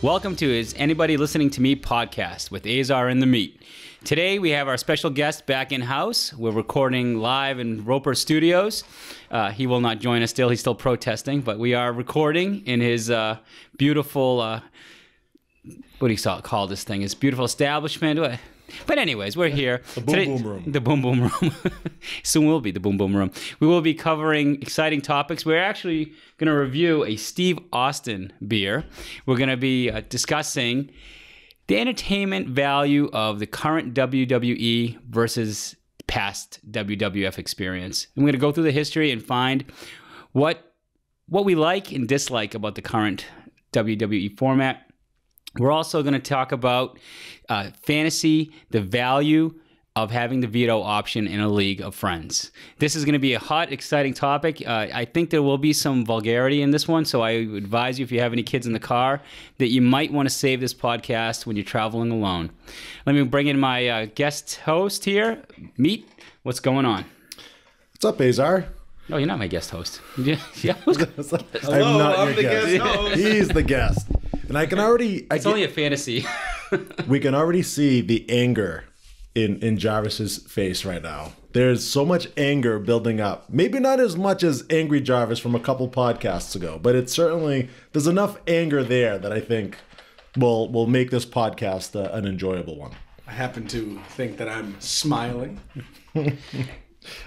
Welcome to Is Anybody Listening to Me podcast with Azar and the Meat. Today we have our special guest back in-house. We're recording live in Roper Studios. He will not join us still. He's still protesting, but we are recording in his beautiful, what do you call this thing? His beautiful establishment. But anyways, we're here. The boom room. The boom room. Soon will be the boom room. We will be covering exciting topics. We're actually going to review a Steve Austin beer. We're going to be discussing the entertainment value of the current WWE versus past WWF experience. I'm going to go through the history and find what we like and dislike about the current WWE format. We're also going to talk about fantasy, the value of having the veto option in a league of friends. This is going to be a hot, exciting topic. I think there will be some vulgarity in this one, so I would advise you, if you have any kids in the car, that you might want to save this podcast when you're traveling alone. Let me bring in my guest host here. Meat, what's going on? What's up, Azar? No, you're not my guest host. Yeah. Hello, I'm the guest host. He's the guest. And I can already... It's only a fantasy. We can already see the anger in Jarvis's face right now. There's so much anger building up. Maybe not as much as Angry Jarvis from a couple podcasts ago, but it's certainly... There's enough anger there that I think will make this podcast an enjoyable one. I happen to think that I'm smiling.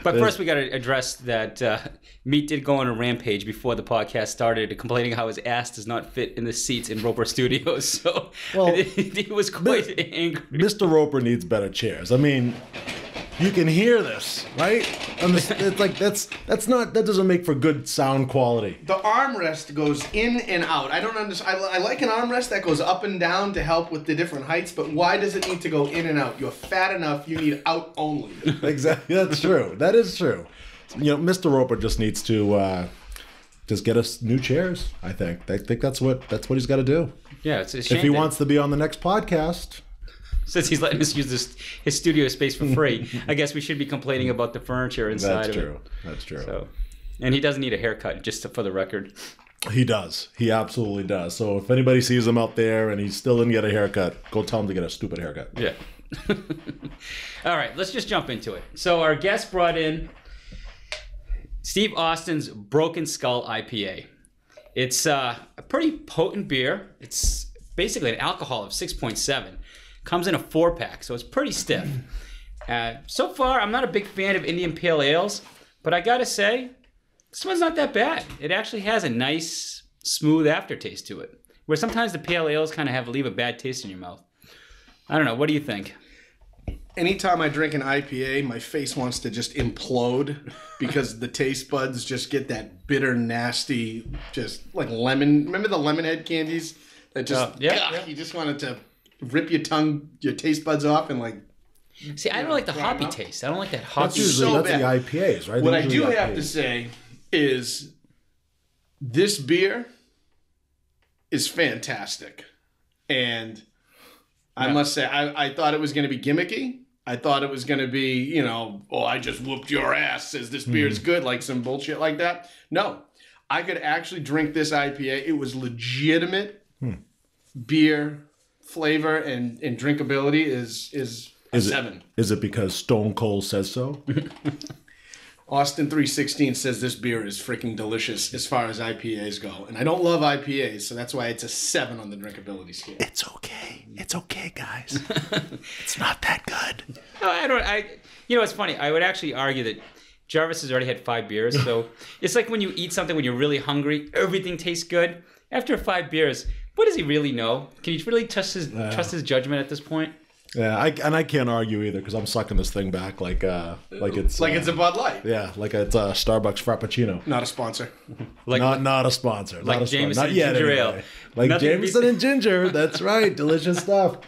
But first, we got to address that Meat did go on a rampage before the podcast started, complaining how his ass does not fit in the seats in Roper Studios. So he was quite angry. Mr. Roper needs better chairs. I mean, you can hear this, right? It's like that doesn't make for good sound quality. The armrest goes in and out. I don't understand. I like an armrest that goes up and down to help with the different heights, but why does it need to go in and out? You're fat enough. You need out only. Exactly. That's true. That is true. You know, Mr. Roper just needs to just get us new chairs. I think that's what he's got to do. Yeah, it's a shame if he wants to be on the next podcast. Since he's letting us use his studio space for free, I guess we should be complaining about the furniture inside of it. That's true. So, and he doesn't need a haircut, just for the record. He does. He absolutely does. So if anybody sees him out there and he still didn't get a haircut, go tell him to get a stupid haircut. Yeah. All right, let's just jump into it. So our guest brought in Steve Austin's Broken Skull IPA. It's a pretty potent beer. It's basically an alcohol of 6.7. Comes in a 4-pack, so it's pretty stiff. So far, I'm not a big fan of Indian Pale Ales, but I gotta say, this one's not that bad. It actually has a nice, smooth aftertaste to it, where sometimes the Pale Ales kind of leave a bad taste in your mouth. I don't know, what do you think? Anytime I drink an IPA, my face wants to just implode because the taste buds just get that bitter, nasty, just like lemon. Remember the lemon head candies? That just, you just wanted to rip your taste buds off and like. See, I don't like the hoppy taste. I don't like that hoppy. That's usually the IPAs, right? What I do have to say is this beer is fantastic, and I must say I thought it was going to be gimmicky. I thought it was going to be, I just whooped your ass, says this beer is good, like some bullshit like that. No, I could actually drink this IPA. It was legitimate beer. Flavor and drinkability is a 7. Is it because Stone Cold says so? Austin 316 says this beer is freaking delicious as far as IPAs go. And I don't love IPAs, so that's why it's a 7 on the drinkability scale. It's okay. It's okay, guys. It's not that good. No, it's funny. I would actually argue that Jarvis has already had 5 beers, so it's like when you eat something when you're really hungry, everything tastes good. After 5 beers, what does he really know? Can you really trust his judgment at this point? Yeah, I can't argue either because I'm sucking this thing back like it's a Bud Light. Yeah, like it's a Starbucks Frappuccino. Not a sponsor. Not a sponsor. Like Jameson and Ginger Ale. Like Jameson and Ginger. That's right. Delicious stuff.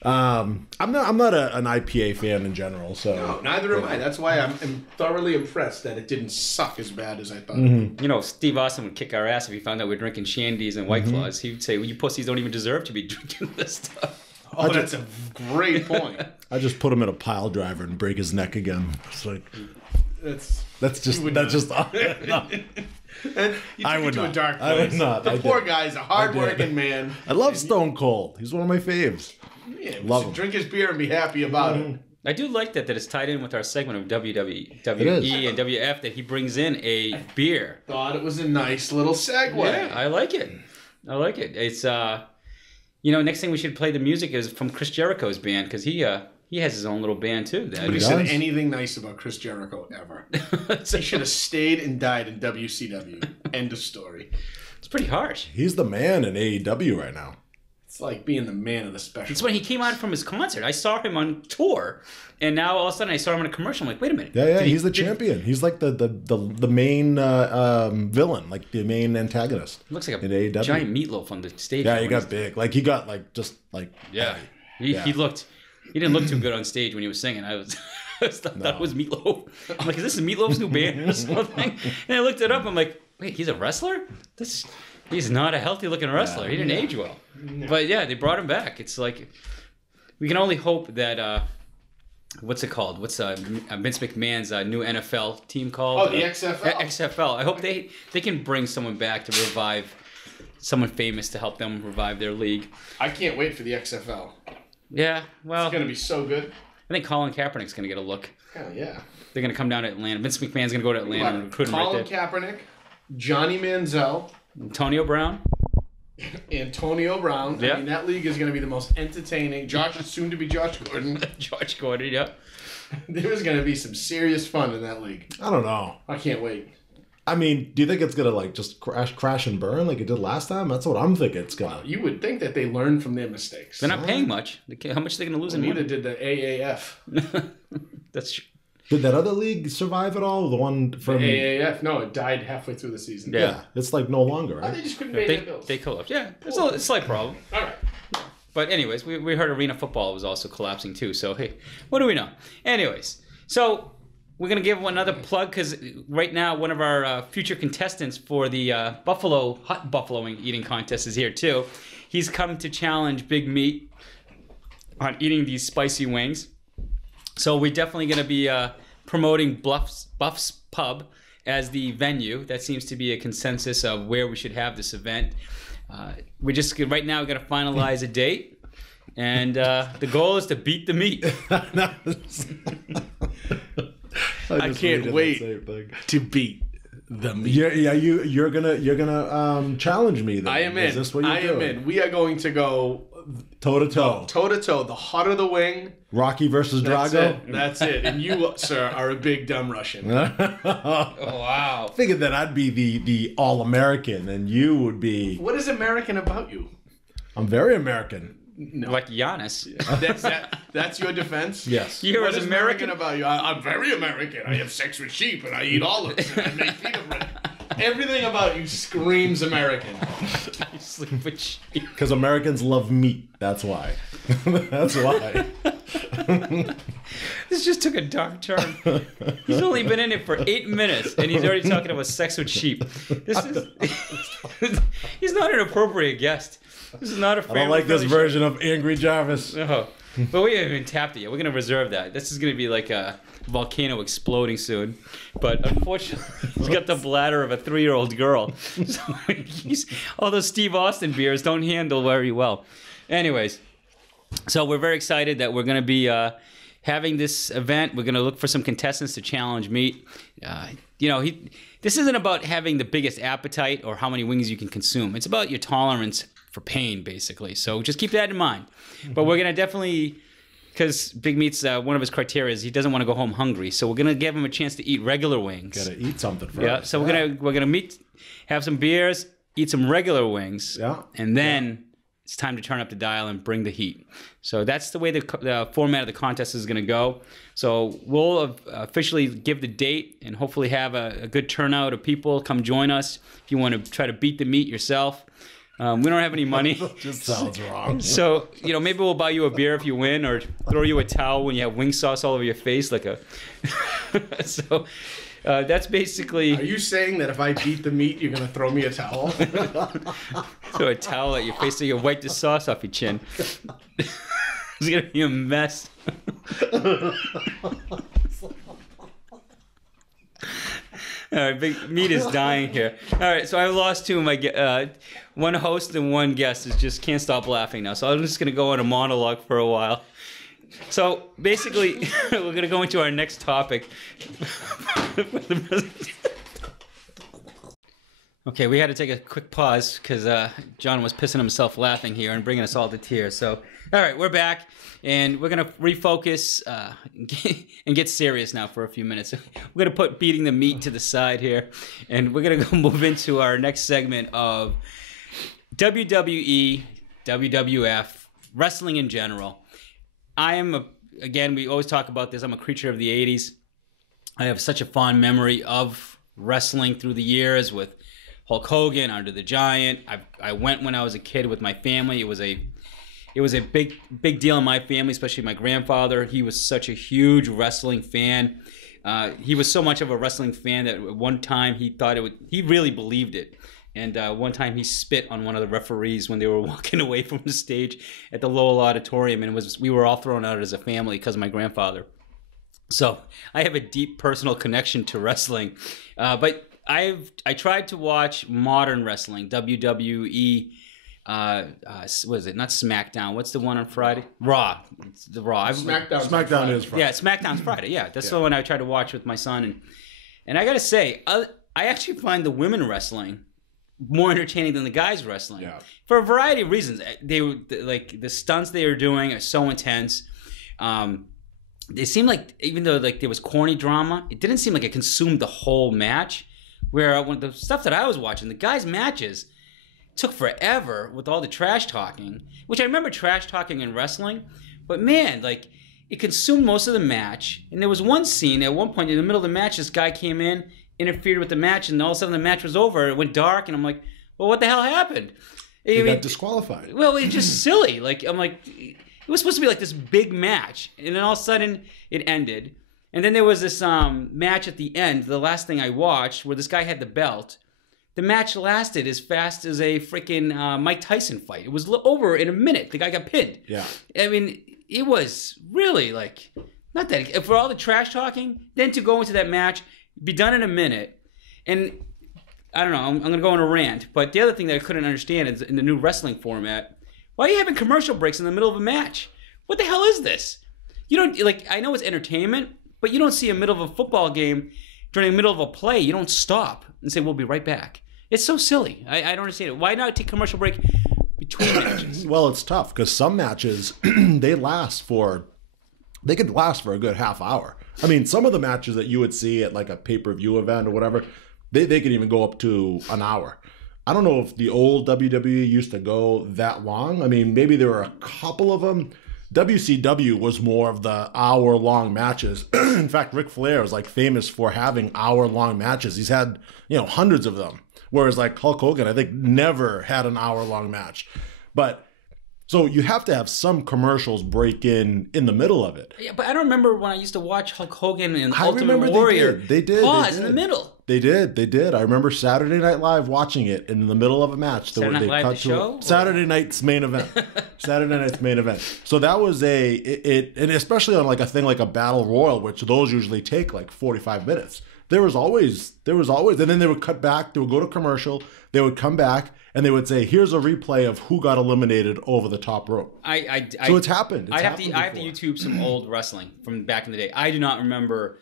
I'm not an IPA fan in general, so no, neither am I. That's why I'm thoroughly impressed that it didn't suck as bad as I thought. Mm-hmm. Steve Austin would kick our ass if he found out we're drinking Shandies and White Claws. He would say, "Well, you pussies don't even deserve to be drinking this stuff." Oh, that's a great point. I just put him in a pile driver and break his neck again. It's like that's just. And you took it to a dark place. I would not. The poor guy's a hard-working man. I love Stone Cold. He's one of my faves. Yeah, Love him. drink his beer and be happy about it. I do like that it's tied in with our segment of WWE, is. and WF that he brings in a beer. Thought it was a nice little segue. Yeah, I like it. I like it. It's next thing we should play the music is from Chris Jericho's band because he has his own little band too. Nobody said anything nice about Chris Jericho ever. He should have stayed and died in WCW. End of story. It's pretty harsh. He's the man in AEW right now. It's like being the man of the special. It's when he came out from his concert. I saw him on tour, and now all of a sudden I saw him in a commercial. I'm like, wait a minute. Yeah, he's the champion. He's like the main villain, like the main antagonist. Looks like in a AEW. giant meatloaf on the stage. Yeah, he got big. Like he got yeah. He didn't look too good on stage when he was singing. I thought it was Meatloaf. I'm like, is this Meatloaf's new band or something? And I looked it up. I'm like, wait, he's a wrestler? He's not a healthy looking wrestler. He didn't age well. No. But yeah, they brought him back. It's like we can only hope that what's it called? What's Vince McMahon's new NFL team called? Oh, the XFL. XFL. I hope they can bring someone back to revive someone famous to help them revive their league. I can't wait for the XFL. Yeah, well, it's gonna be so good. I think Colin Kaepernick's gonna get a look. Hell yeah. They're gonna come down to Atlanta. Vince McMahon's gonna go to Atlanta and recruit him right there. Colin Kaepernick, Johnny Manziel, Antonio Brown. Antonio Brown. Yeah. I mean, that league is going to be the most entertaining. Soon to be Josh Gordon. Josh Gordon, yeah. There's going to be some serious fun in that league. I don't know. I can't wait. I mean, do you think it's going to like just crash and burn like it did last time? That's what I'm thinking it's going to. You would think that they learn from their mistakes. They're not paying much. How much are they going to lose in money? Neither did the AAF. That's true. Did that other league survive at all? The one from... The AAF? No, it died halfway through the season. Yeah. It's like no longer, right? Oh, they just couldn't pay their bills. They collapsed. Yeah, it's a slight problem. All right. But anyways, we heard arena football was also collapsing too. So, hey, what do we know? Anyways, so we're going to give another plug because right now one of our future contestants for the hot buffaloing eating contest is here too. He's come to challenge Big Meat on eating these spicy wings. So we're definitely going to be promoting Buff's Pub as the venue. That seems to be a consensus of where we should have this event. We're just right now going to finalize a date, and the goal is to beat the meat. I can't wait to beat the meat. You're gonna challenge me. Then. I am in. Is this what you're doing? I am in. We are going to go toe to toe. Toe to toe. The hotter the wing. Rocky versus Drago. That's it. And you, sir, are a big dumb Russian. Oh wow! Figured that I'd be the all-American, and you would be. What is American about you? I'm very American. No. Like Giannis. That's your defense? Yes. You're what as is American about you? I'm very American. I have sex with sheep and I eat olives and I make peanut butter. Everything about you screams American. You sleep with sheep. Because Americans love meat. That's why. That's why. This just took a dark turn. He's only been in it for 8 minutes, and he's already talking about sex with sheep. He's not an appropriate guest. This is not a family. I don't like this version of Angry Jarvis. No. But we haven't even tapped it yet. We're going to reserve that. This is going to be like a volcano exploding soon. But unfortunately, he's got the bladder of a 3-year-old girl. So all those Steve Austin beers don't handle very well. Anyways, so we're very excited that we're going to be having this event. We're going to look for some contestants to challenge meat. This isn't about having the biggest appetite or how many wings you can consume. It's about your tolerance for pain, basically. So just keep that in mind. But we're going to definitely, because Big Meat's one of his criteria is he doesn't want to go home hungry. So we're going to give him a chance to eat regular wings. Got to eat something first. Yeah. So we're gonna have some beers, eat some regular wings. Yeah. And then it's time to turn up the dial and bring the heat. So that's the way the format of the contest is going to go. So we'll officially give the date and hopefully have a good turnout of people come join us if you want to try to beat the meat yourself. We don't have any money. Just sounds wrong. So, maybe we'll buy you a beer if you win or throw you a towel when you have wing sauce all over your face like a... So... that's basically... Are you saying that if I beat the meat, you're going to throw me a towel? Throw a towel at your face so you wipe the sauce off your chin. It's going to be a mess. All right, big meat is dying here. All right, so I've lost two of my one host and one guest is just can't stop laughing now. So I'm just gonna go on a monologue for a while. So basically, we're gonna go into our next topic. Okay, we had to take a quick pause because John was pissing himself laughing here and bringing us all to tears. So, all right, we're back, and we're going to refocus and get serious now for a few minutes. We're going to put beating the meat to the side here, and we're going to go move into our next segment of WWE, WWF, wrestling in general. Again, we always talk about this, I'm a creature of the 80s. I have such a fond memory of wrestling through the years with Hulk Hogan, Andre the Giant. I went when I was a kid with my family. It was a big deal in my family, especially my grandfather. He was such a huge wrestling fan. He was so much of a wrestling fan that at one time he really believed it. And one time he spit on one of the referees when they were walking away from the stage at the Lowell Auditorium, and we were all thrown out as a family because of my grandfather. So I have a deep personal connection to wrestling, but I tried to watch modern wrestling, WWE. What is it? Not SmackDown. What's the one on Friday? Raw. It's the Raw. SmackDown is Friday. Yeah, SmackDown's Friday. Yeah, that's the one I tried to watch with my son, and I gotta say, I actually find the women wrestling more entertaining than the guys wrestling for a variety of reasons. They like the stunts they are doing are so intense. It seemed like even though like there was corny drama, it didn't seem like it consumed the whole match. Where when the stuff that I was watching, the guys' matches took forever with all the trash talking, which I remember trash talking in wrestling, but man, like it consumed most of the match. And there was one scene at one point in the middle of the match, this guy came in, interfered with the match, and all of a sudden the match was over. It went dark, and I'm like, well, what the hell happened? He got disqualified. Well, it's just silly. Like I'm like, it was supposed to be like this big match, and then all of a sudden it ended. And then there was this match at the end, the last thing I watched, where this guy had the belt. The match lasted as fast as a freaking Mike Tyson fight. It was over in a minute. The guy got pinned. Yeah. I mean, it was really like, not that, for all the trash talking, then to go into that match, be done in a minute. And I don't know, I'm going to go on a rant. But the other thing that I couldn't understand is in the new wrestling format, why are you having commercial breaks in the middle of a match? What the hell is this? You don't, like, I know it's entertainment, but you don't see a middle of a football game during the middle of a play. You don't stop and say, we'll be right back. It's so silly. I don't understand it. Why not take commercial break between matches? Well, it's tough because some matches, they could last for a good half hour. I mean, some of the matches that you would see at like a pay-per-view event or whatever, they could even go up to an hour. I don't know if the old WWE used to go that long. I mean, maybe there were a couple of them. WCW was more of the hour-long matches. In fact, Ric Flair is like famous for having hour-long matches. He's had, hundreds of them. Whereas like Hulk Hogan, I think never had an hour-long match. But so you have to have some commercials break in the middle of it. Yeah, but I don't remember when I used to watch Hulk Hogan and Ultimate Warrior. They did. Pause in the middle. They did. I remember Saturday Night Live watching it in the middle of a match. Saturday Night Live, the show? Saturday Night's main event. Saturday Night's main event. So that was and especially on like a thing like a Battle Royal, which those usually take like 45 minutes. There was always, and then they would cut back, they would go to commercial, they would come back, and they would say, here's a replay of who got eliminated over the top rope. So it's happened. I have to YouTube some old wrestling from back in the day. I do not remember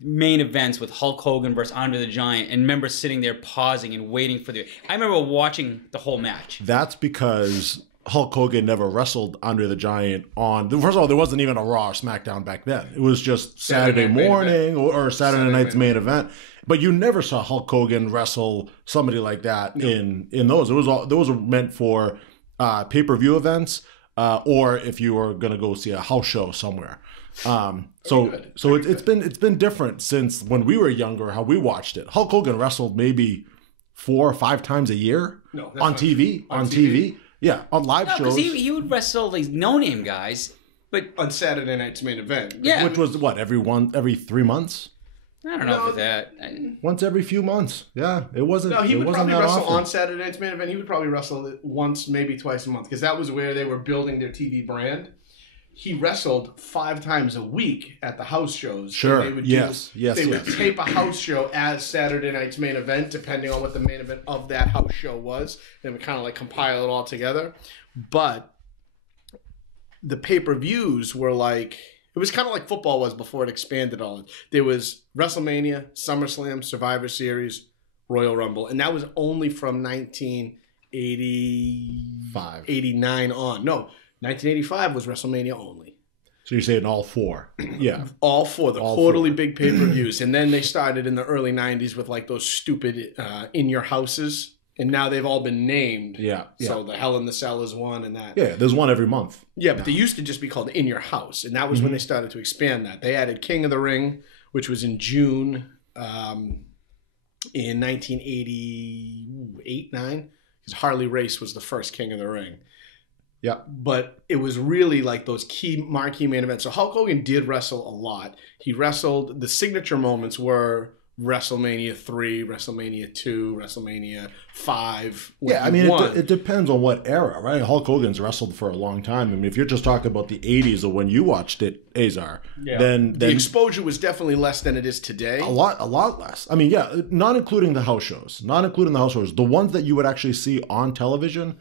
main events with Hulk Hogan versus Andre the Giant and remember sitting there pausing and waiting for I remember watching the whole match. That's because Hulk Hogan never wrestled Andre the Giant on... First of all, there wasn't even a Raw or SmackDown back then. It was just Saturday morning or Saturday night's main event. But you never saw Hulk Hogan wrestle somebody like that in those. Those were meant for pay-per-view events or if you were going to go see a house show somewhere. So it's been different since when we were younger, how we watched it. Hulk Hogan wrestled maybe 4 or 5 times a year on TV. On TV. Yeah, on live shows. Because he would wrestle these no-name guys, but on Saturday night's main event. Yeah, which was what, every 3 months? I don't know for that. Once every few months. Yeah, it wasn't. No, he would probably wrestle often. on Saturday night's main event. He would probably wrestle it once, maybe twice a month, because that was where they were building their TV brand. he wrestled 5 times a week at the house shows. Sure. They would They would tape a house show as Saturday night's main event, depending on what the main event of that house show was. They would kind of like compile it all together. But the pay-per-views were like, it was kind of like football was before it expanded all. There was WrestleMania, SummerSlam, Survivor Series, Royal Rumble, and that was only from 1985, 89 on. No, 1985 was WrestleMania only. So you're saying all 4? Yeah. All 4, the quarterly big pay-per-views. And then they started in the early 90s with like those stupid in your houses. And now they've all been named. Yeah. So the Hell in the Cell is one and that. Yeah, there's one every month. Yeah, but they used to just be called In Your House. And that was when they started to expand that. They added King of the Ring, which was in June in 1988, 9. Because Harley Race was the first King of the Ring. Yeah. But it was really like those marquee main events. So Hulk Hogan did wrestle a lot. He wrestled, the signature moments were WrestleMania 3, WrestleMania 2, WrestleMania 5. Yeah, I mean, it depends on what era, right? Hulk Hogan's wrestled for a long time. I mean, if you're just talking about the 80s or when you watched it, Azar, then the exposure was definitely less than it is today. A lot less. I mean, yeah, not including the house shows. The ones that you would actually see on television,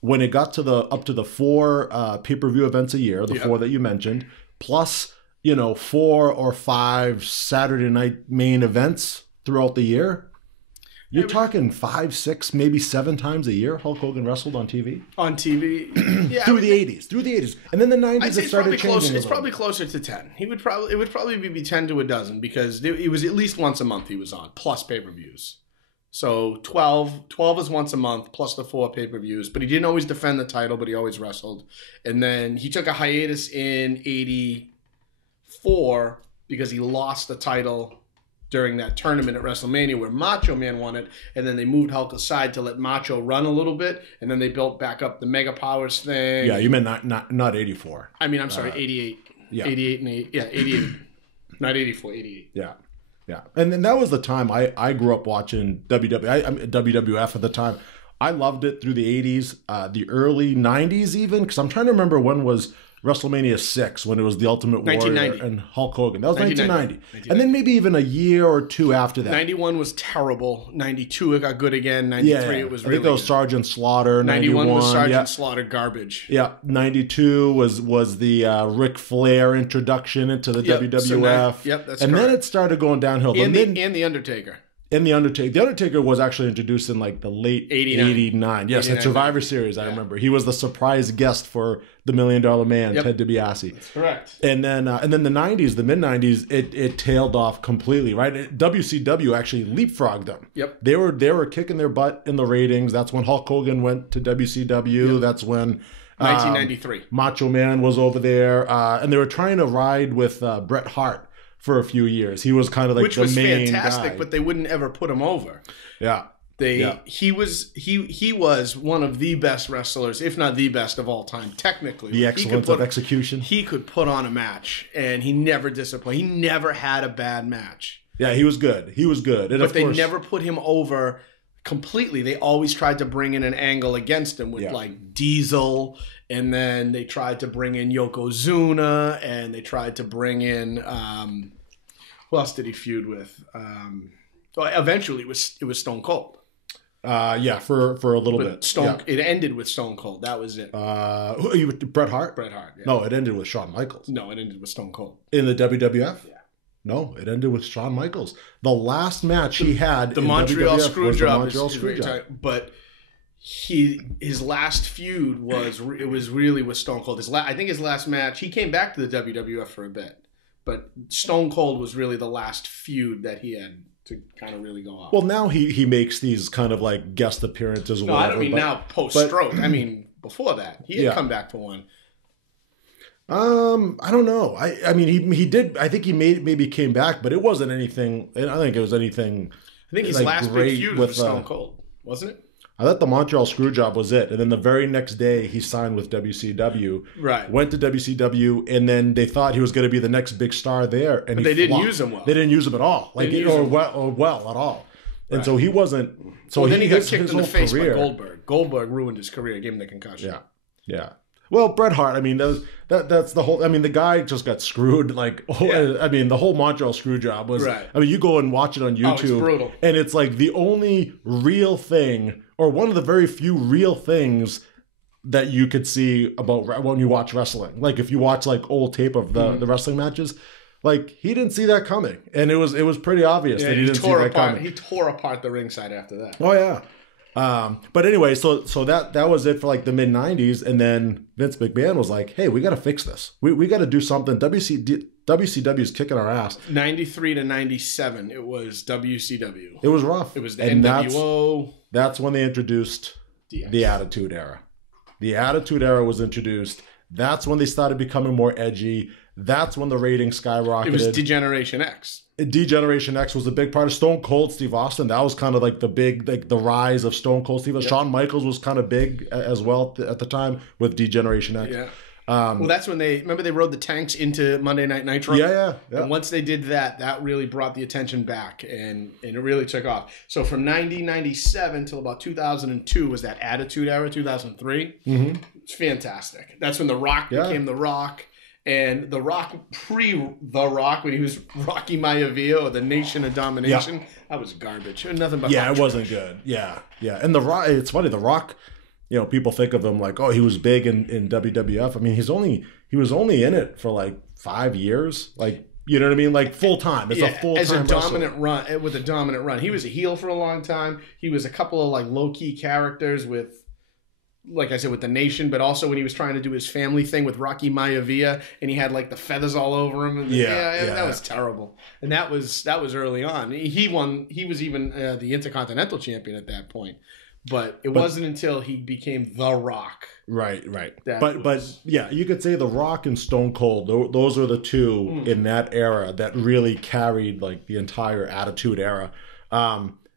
when it got to up to the 4 pay-per-view events a year, the 4 that you mentioned, plus 4 or 5 Saturday night main events throughout the year. You're talking 5, 6, maybe 7 times a year Hulk Hogan wrestled on TV. On TV, yeah, through the 80s, and then the 90s it started changing. It's probably closer to 10. It would probably be 10 to a dozen because it was at least once a month he was on, plus pay-per-views. So 12 is once a month plus the 4 pay-per-views. But he didn't always defend the title, but he always wrestled. And then he took a hiatus in 84 because he lost the title during that tournament at WrestleMania where Macho Man won it. And then they moved Hulk aside to let Macho run a little bit. And then they built back up the Mega Powers thing. Yeah, you meant not 84. I mean, I'm sorry, 88. Yeah. 88 and 88. Not 84, 88. Yeah. Yeah, and then that was the time I grew up watching WWF at the time. I loved it through the 80s, the early 90s even, because I'm trying to remember when was WrestleMania 6, when it was the Ultimate Warrior and Hulk Hogan. That was 1990. And then maybe even a year or 2 after that. 91 was terrible. 92 it got good again. 93 it was really I think that was Sergeant Slaughter. 91 was Sergeant Slaughter garbage. Yeah, 92 was the Ric Flair introduction into the WWF. So that's and correct. Then it started going downhill. And the Undertaker. And the Undertaker was actually introduced in like the late 89. Yes, 89. at Survivor Series, I remember. He was the surprise guest for the $1 Million Man, Ted DiBiase. That's correct. And then the 90s, the mid-90s, it tailed off completely, right? WCW actually leapfrogged them. Yep. They were kicking their butt in the ratings. That's when Hulk Hogan went to WCW. Yep. That's when 1993. Macho Man was over there. And they were trying to ride with Bret Hart for a few years. He was kind of like the main guy. Which was fantastic, but they wouldn't ever put him over. Yeah. He was one of the best wrestlers, if not the best of all time, technically. The excellence of execution. He could put on a match, and he never disappointed. He never had a bad match. Yeah, he was good. And but they never put him over completely. They always tried to bring in an angle against him with like Diesel, and then they tried to bring in Yokozuna, and they tried to bring in who else did he feud with? Eventually, it was Stone Cold. For a little bit. It ended with Stone Cold. That was it. Bret Hart? Bret Hart. Yeah. No, it ended with Shawn Michaels. No, it ended with Stone Cold. In the WWF? Yeah. No, it ended with Shawn Michaels. The last match he had the in Montreal WWF Screwjob was the Montreal Screwjob. But his last feud was really with Stone Cold. I think his last match, he came back to the WWF for a bit, but Stone Cold was really the last feud that he had to kind of really go off. Well, now he makes these kind of like guest appearances. No, I don't mean now post-stroke. I mean before that, he had come back for one. I don't know. I mean, he did. I think he maybe came back, but it wasn't anything. I don't think it was anything. I think his last big feud was Stone Cold, wasn't it? I thought the Montreal Screwjob was it, and then the very next day he signed with WCW. Right. Went to WCW, and then they thought he was going to be the next big star there, and but they didn't use him well. They didn't use him at all, well at all. And so he wasn't. So then he got kicked in the face by Goldberg. Goldberg ruined his career, gave him the concussion. Yeah. Well, Bret Hart, I mean, that's the whole, I mean, the guy just got screwed. Like, I mean, the whole Montreal screw job was, Right. I mean, you go and watch it on YouTube. it's brutal. And it's like the only real thing, or one of the very few real things that you could see about when you watch wrestling. Like, if you watch like old tape of the wrestling matches, like, he didn't see that coming. And it was pretty obvious that he didn't see that coming. He tore apart the ringside after that. Oh, yeah. But anyway, so that was it for like the mid 90s, and then Vince McMahon was like, "Hey, we got to fix this. We got to do something. WCW is kicking our ass." 93 to 97, it was WCW. It was rough. It was the NWO. That's when they introduced the Attitude Era. The Attitude Era was introduced. That's when they started becoming more edgy. That's when the ratings skyrocketed. It was D-Generation X. D-Generation X was a big part of Stone Cold Steve Austin. That was kind of like the big, like the rise of Stone Cold Steve Austin. Yep. Shawn Michaels was kind of big as well at the time with D-Generation X. Yeah. Well, that's when they rode the tanks into Monday Night Nitro. Yeah. And once they did that, that really brought the attention back, and it really took off. So from 1997 till about 2002 was that Attitude Era, 2003. Mm-hmm. It's fantastic. That's when The Rock became The Rock. And The Rock, pre-The Rock, when he was Rocky Maivia or the Nation of Domination, that was garbage. Nothing but it wasn't good. Yeah. And The Rock, it's funny, The Rock, you know, people think of him like, oh, he was big in WWF. I mean, he was only in it for like 5 years. Like, you know what I mean? Like full time. It's a full time. As a dominant run, with a dominant run. He was a heel for a long time. He was a couple of like low-key characters with, like I said, with the Nation, but also when he was trying to do his family thing with Rocky Maivia, and he had like the feathers all over him. And that was terrible. And that was early on. He won. He was even the Intercontinental Champion at that point. But it wasn't until he became The Rock. Right. But yeah, you could say The Rock and Stone Cold. Those are the two in that era that really carried like the entire Attitude Era.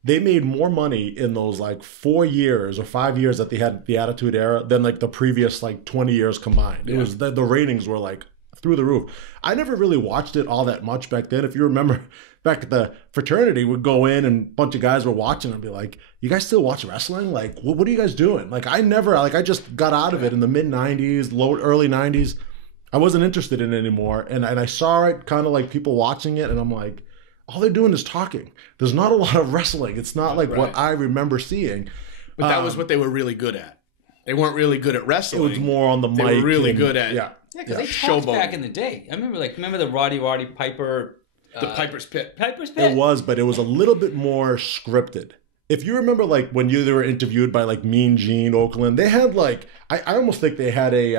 They made more money in those like 4 years or 5 years that they had the Attitude Era than like the previous like 20 years combined. It was the ratings were like through the roof. I never really watched it all that much back then. If you remember back at the fraternity, we'd go in and a bunch of guys were watching and be like, "You guys still watch wrestling? Like, what are you guys doing?" Like, I just got out of it in the mid 90s, early 90s. I wasn't interested in it anymore. And I saw it kind of like people watching it, and I'm like, all they're doing is talking. There's not a lot of wrestling. It's not like what I remember seeing. But that was what they were really good at. They weren't really good at wrestling. It was more on the mic. They were really good at because they talked back in the day. I remember the Roddy Piper. The Piper's Pit. It was, but it was a little bit more scripted. If you remember, like when they were interviewed by like Mean Gene Okerlund, they had like I almost think they had a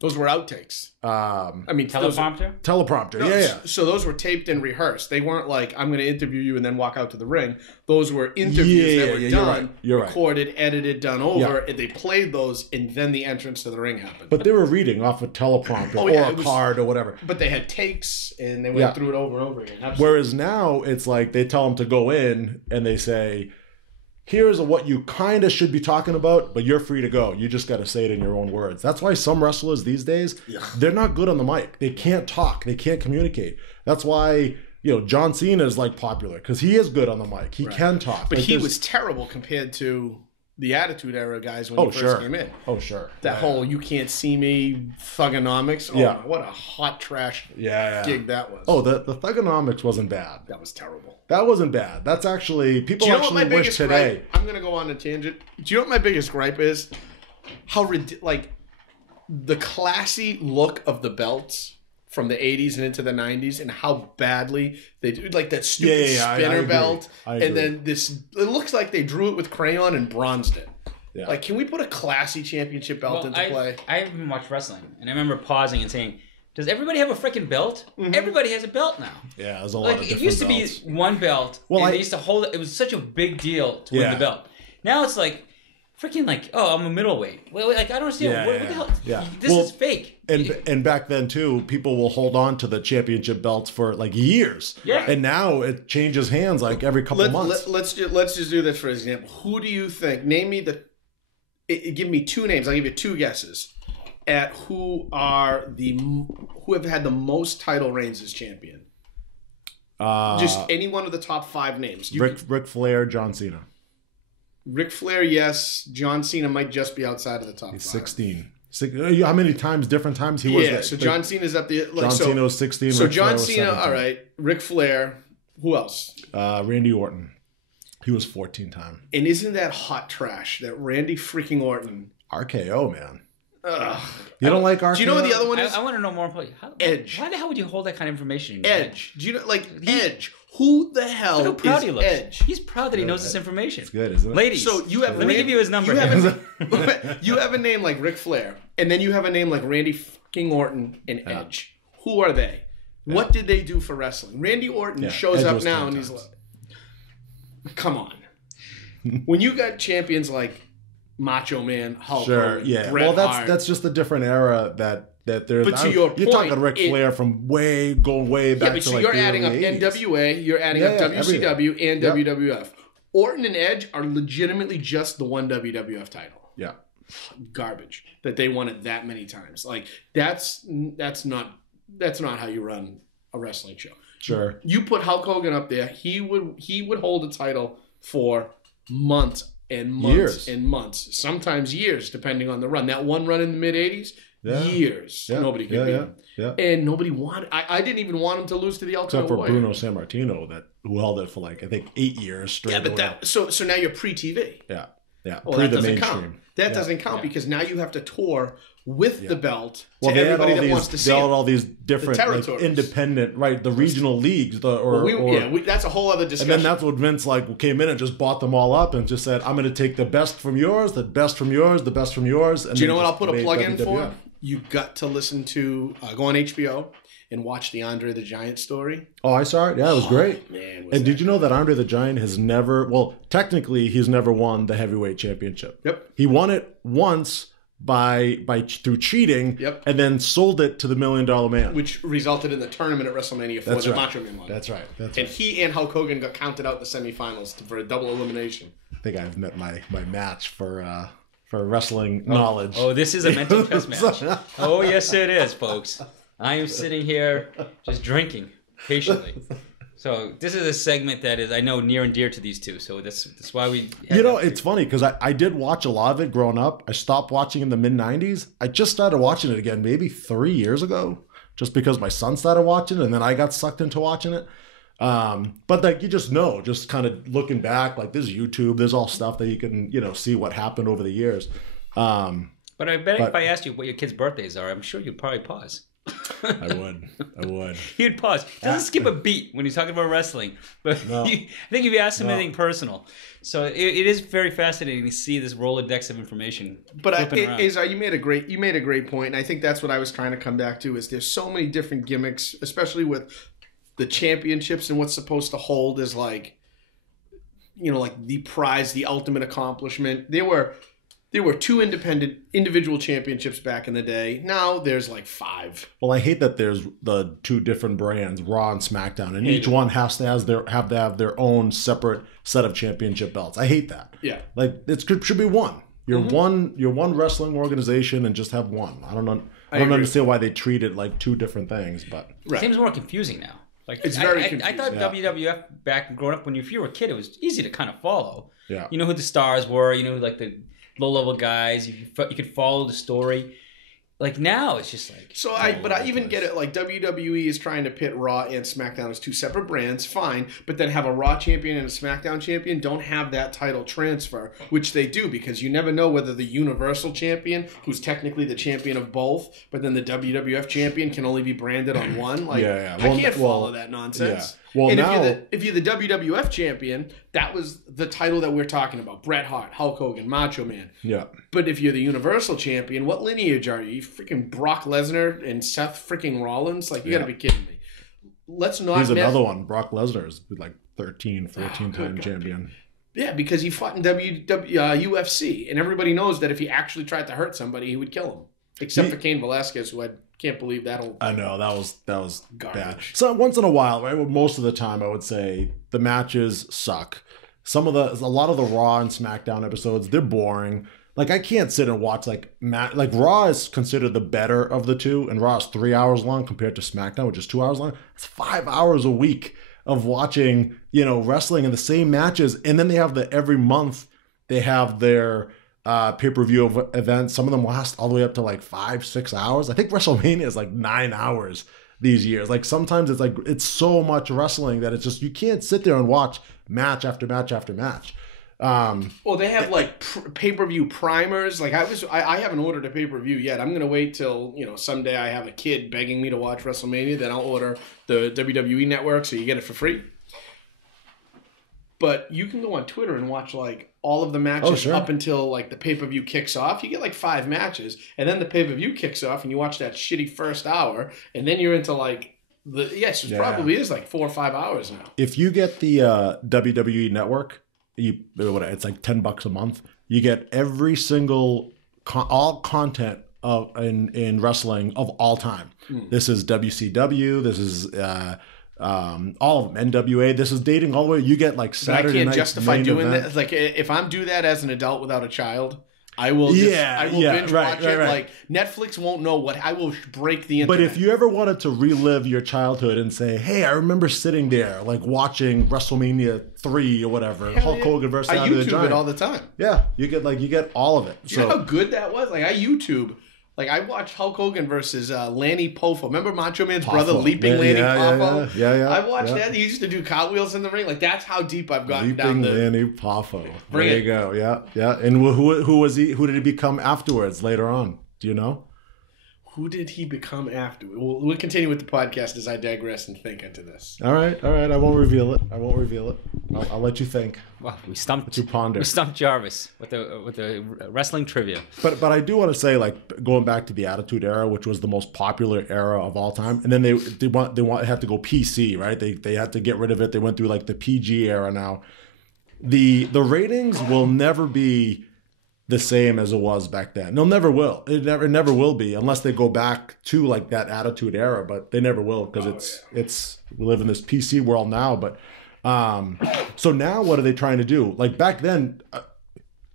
those were outtakes. Teleprompter. Teleprompter. No, yeah. So those were taped and rehearsed. They weren't like, I'm going to interview you and then walk out to the ring. Those were interviews that were done, recorded, edited, done over, and they played those, and then the entrance to the ring happened. But they were reading off a teleprompter or a card or whatever. But they had takes, and they went through it over and over again. Absolutely. Whereas now it's like they tell them to go in and they say, here's what you kind of should be talking about, but you're free to go. You just got to say it in your own words. That's why some wrestlers these days, they're not good on the mic. They can't talk. They can't communicate. That's why, John Cena is like popular because he is good on the mic. He can talk. But he was terrible compared to the Attitude Era guys when he first came in. Oh, sure. That whole "you can't see me" thugonomics. Oh, what a hot trash gig that was. Oh, the thugonomics wasn't bad. That was terrible. That wasn't bad. That's actually, people actually wish today. I'm going to go on a tangent. Do you know what my biggest gripe is? How, the classy look of the belts from the 80s and into the 90s and how badly they do, like that stupid spinner belt. And then it looks like they drew it with crayon and bronzed it. Yeah. Like, can we put a classy championship belt into play? I haven't watched wrestling, and I remember pausing and saying, does everybody have a freaking belt? Mm-hmm. Everybody has a belt now. Yeah, there's a lot of different it used to belts. be one belt, and they used to hold it. It was such a big deal to win the belt. Now it's like, freaking like, oh, I'm a middleweight. Well, like, I don't understand. What the hell? Yeah. This is fake. And back then, too, people will hold on to the championship belts for, like, years. Yeah. And now it changes hands, like, every couple of months. Let's just do this for example. Who do you think, name me give me two names. I'll give you two guesses at who have had the most title reigns as champion. Just any one of the top 5 names. Ric Flair, John Cena. Ric Flair, yes. John Cena might just be outside of the top 5. 16. How many times, different times he was? Yeah, so John Cena's up there. John Cena was 16. So Ric Flair John was Cena, 17. all right. Ric Flair. Who else? Randy Orton. He was 14 time. And isn't that hot trash? That Randy freaking Orton. RKO, man. Ugh. You don't like RKO? Do you know what the other one is? I want to know more. Edge. Why the hell would you hold that kind of information in your Edge. Do you know, Edge? Who the hell Look how proud is he looks. Edge? He's proud that he knows this information. It's good, isn't it? Ladies, So you have let me give you his number. You have a name like Ric Flair, and then you have a name like Randy fucking Orton and Edge. Who are they? What did they do for wrestling? Randy Orton shows Edge up was now 10 and he's times. like, come on. When you got champions like Macho Man, Hulk Sure, Hogan, yeah. Bret Well, Hart, that's just a different era that there's. But to your you're point, talking Ric Flair from going way back but to so like you're the adding up early 80s. NWA, you're adding up everything. WCW and Yep. WWF. Orton and Edge are legitimately just the one WWF title. Yeah. Garbage that they won it that many times. Like that's not how you run a wrestling show. Sure. You put Hulk Hogan up there, he would hold a title for months and months Years. and months, sometimes years, depending on the run. That one run in the mid '80s, years. Yeah. Nobody could beat him. Yeah. And nobody wanted. I didn't even want him to lose to the Ultimate Except for Warrior. Bruno Sammartino, who held it for like I think 8 years straight. Yeah, but so now you're pre-TV. Yeah. Well, Pre that the doesn't mainstream. count. That doesn't count because now you have to tour with the belt to Well, they had everybody all that these. wants to see They had it. all these different like, territories. independent, right? The regional leagues, That's a whole other and discussion. then that's what Vince came in and just bought them all up and just said, "I'm going to take the best from yours, the best from yours, the best from yours." And Do you know then what I'll just put a made plug in for? WWF. You got to listen to go on HBO and watch the Andre the Giant story. Oh, I saw it. Yeah, it was great. Man, And did you know that Andre the Giant has never? Well, technically, he's never won the heavyweight championship. Yep. He won it once through cheating. Yep. And then sold it to the $1 Million Man. Which resulted in the tournament at WrestleMania 4 that Macho Man won. That's right. That's And right. he and Hulk Hogan got counted out in the semifinals for a double elimination. I think I've met my match for wrestling knowledge. Oh, this is a mental chess match. Oh, yes, it is, folks. I am sitting here just drinking patiently. So this is a segment that is, I know, near and dear to these two. So that's why we... It's funny because I did watch a lot of it growing up. I stopped watching in the mid-'90s. I just started watching it again maybe 3 years ago just because my son started watching it and then I got sucked into watching it. But like you just know, just kind of looking back, like there's YouTube, there's all stuff that you can, see what happened over the years. But I bet if I asked you what your kids' birthdays are, I'm sure you'd probably pause. I would. He'd pause. Doesn't skip a beat when he's talking about wrestling. But No. I think if you ask him anything personal. So it is very fascinating to see this Rolodex of information. But flipping around. you made a great point, and I think that's what I was trying to come back to. Is there's so many different gimmicks, especially with the championships and what's supposed to hold as like the prize, the ultimate accomplishment. There were two individual championships back in the day. Now there's like 5. Well, I hate that there's the 2 different brands, Raw and SmackDown, and each one has to have their own separate set of championship belts. I hate that. Yeah. Like it should be one. You're one wrestling organization and just have one. I don't agree. understand why they treat it like 2 different things, but It seems more confusing now. Like It's very I confusing. thought WWF back growing up, when you were a kid, it was easy to kind of follow. Yeah. You know who the stars were. You know, like the low-level guys. You could follow the story. Like now, it's just like... So I even get it. Like WWE is trying to pit Raw and SmackDown as 2 separate brands, fine. But then have a Raw champion and a SmackDown champion. Don't have that title transfer, which they do because you never know whether the Universal champion, who's technically the champion of both, but then the WWF champion can only be branded on one. Like Yeah. I can't follow that nonsense. Yeah. Well, and now if you're the WWF champion, that was the title that we're talking about: Bret Hart, Hulk Hogan, Macho Man. yeah. But if you're the Universal Champion, what lineage are you? You freaking Brock Lesnar and Seth freaking Rollins? Like, you got to be kidding me. Let's not... He's another one. Brock Lesnar is like 13, 14 time God. champion. Yeah, because he fought in UFC, and everybody knows that if he actually tried to hurt somebody, he would kill him. Except for Cain Velasquez, who I can't believe that whole... I know that was Garbage. bad. So once in a while, right? Well, most of the time, I would say the matches suck. A lot of the Raw and SmackDown episodes, they're boring. Like I can't sit and watch like Raw is considered the better of the 2, and Raw is 3 hours long compared to SmackDown, which is 2 hours long. It's 5 hours a week of watching wrestling in the same matches, and then they have every month they have their pay-per-view events. Some of them last all the way up to like 5-6 hours. I think WrestleMania is like 9 hours these years. Like sometimes it's like it's so much wrestling that it's just you can't sit there and watch match after match after match. Well, they have like pay-per-view primers. Like I haven't ordered a pay-per-view yet. I'm gonna wait till someday I have a kid begging me to watch WrestleMania. Then I'll order the WWE Network, so you get it for free. But you can go on Twitter and watch like all of the matches up until like the pay-per-view kicks off. You get like 5 matches, and then the pay-per-view kicks off, and you watch that shitty first hour, and then you're into like probably is like 4 or 5 hours now. If you get the WWE Network, it's like $10 a month. You get every single all content in wrestling of all time. This is WCW. This is all of them, NWA. This is dating all the way. You get like Saturday night. I can't justify doing that. Like if I'm do that as an adult without a child, I will. Binge watch it. Like Netflix won't know what I will break the internet. But if you ever wanted to relive your childhood and say, "Hey, I remember sitting there like watching WrestleMania 3 or whatever, Hulk Hogan versus Andre the Giant." I YouTube it all the time. Yeah, you get all of it. You know how good that was? Like I YouTube. Like, I watched Hulk Hogan versus Lanny Poffo. Remember Macho Man's brother, Leaping Lanny Poffo? Yeah. I watched that. He used to do cartwheels in the ring. Like, that's how deep I've gotten down the... Leaping Lanny Poffo. There you go. Yeah. And who was he? Who did he become afterwards, later on? Do you know? Who did he become after? We'll continue with the podcast as I digress and think into this. All right. I won't reveal it. I'll let you think. Well, we stumped. You ponder. We stumped Jarvis with the wrestling trivia. But I do want to say, like, going back to the Attitude Era, which was the most popular era of all time, and then they have to go PC, right? They had to get rid of it. They went through like the PG era now. The ratings will never be the same as it was back then. No, never will. It never will be unless they go back to like that Attitude Era, but they never will because we live in this PC world now. But so now what are they trying to do? Like back then,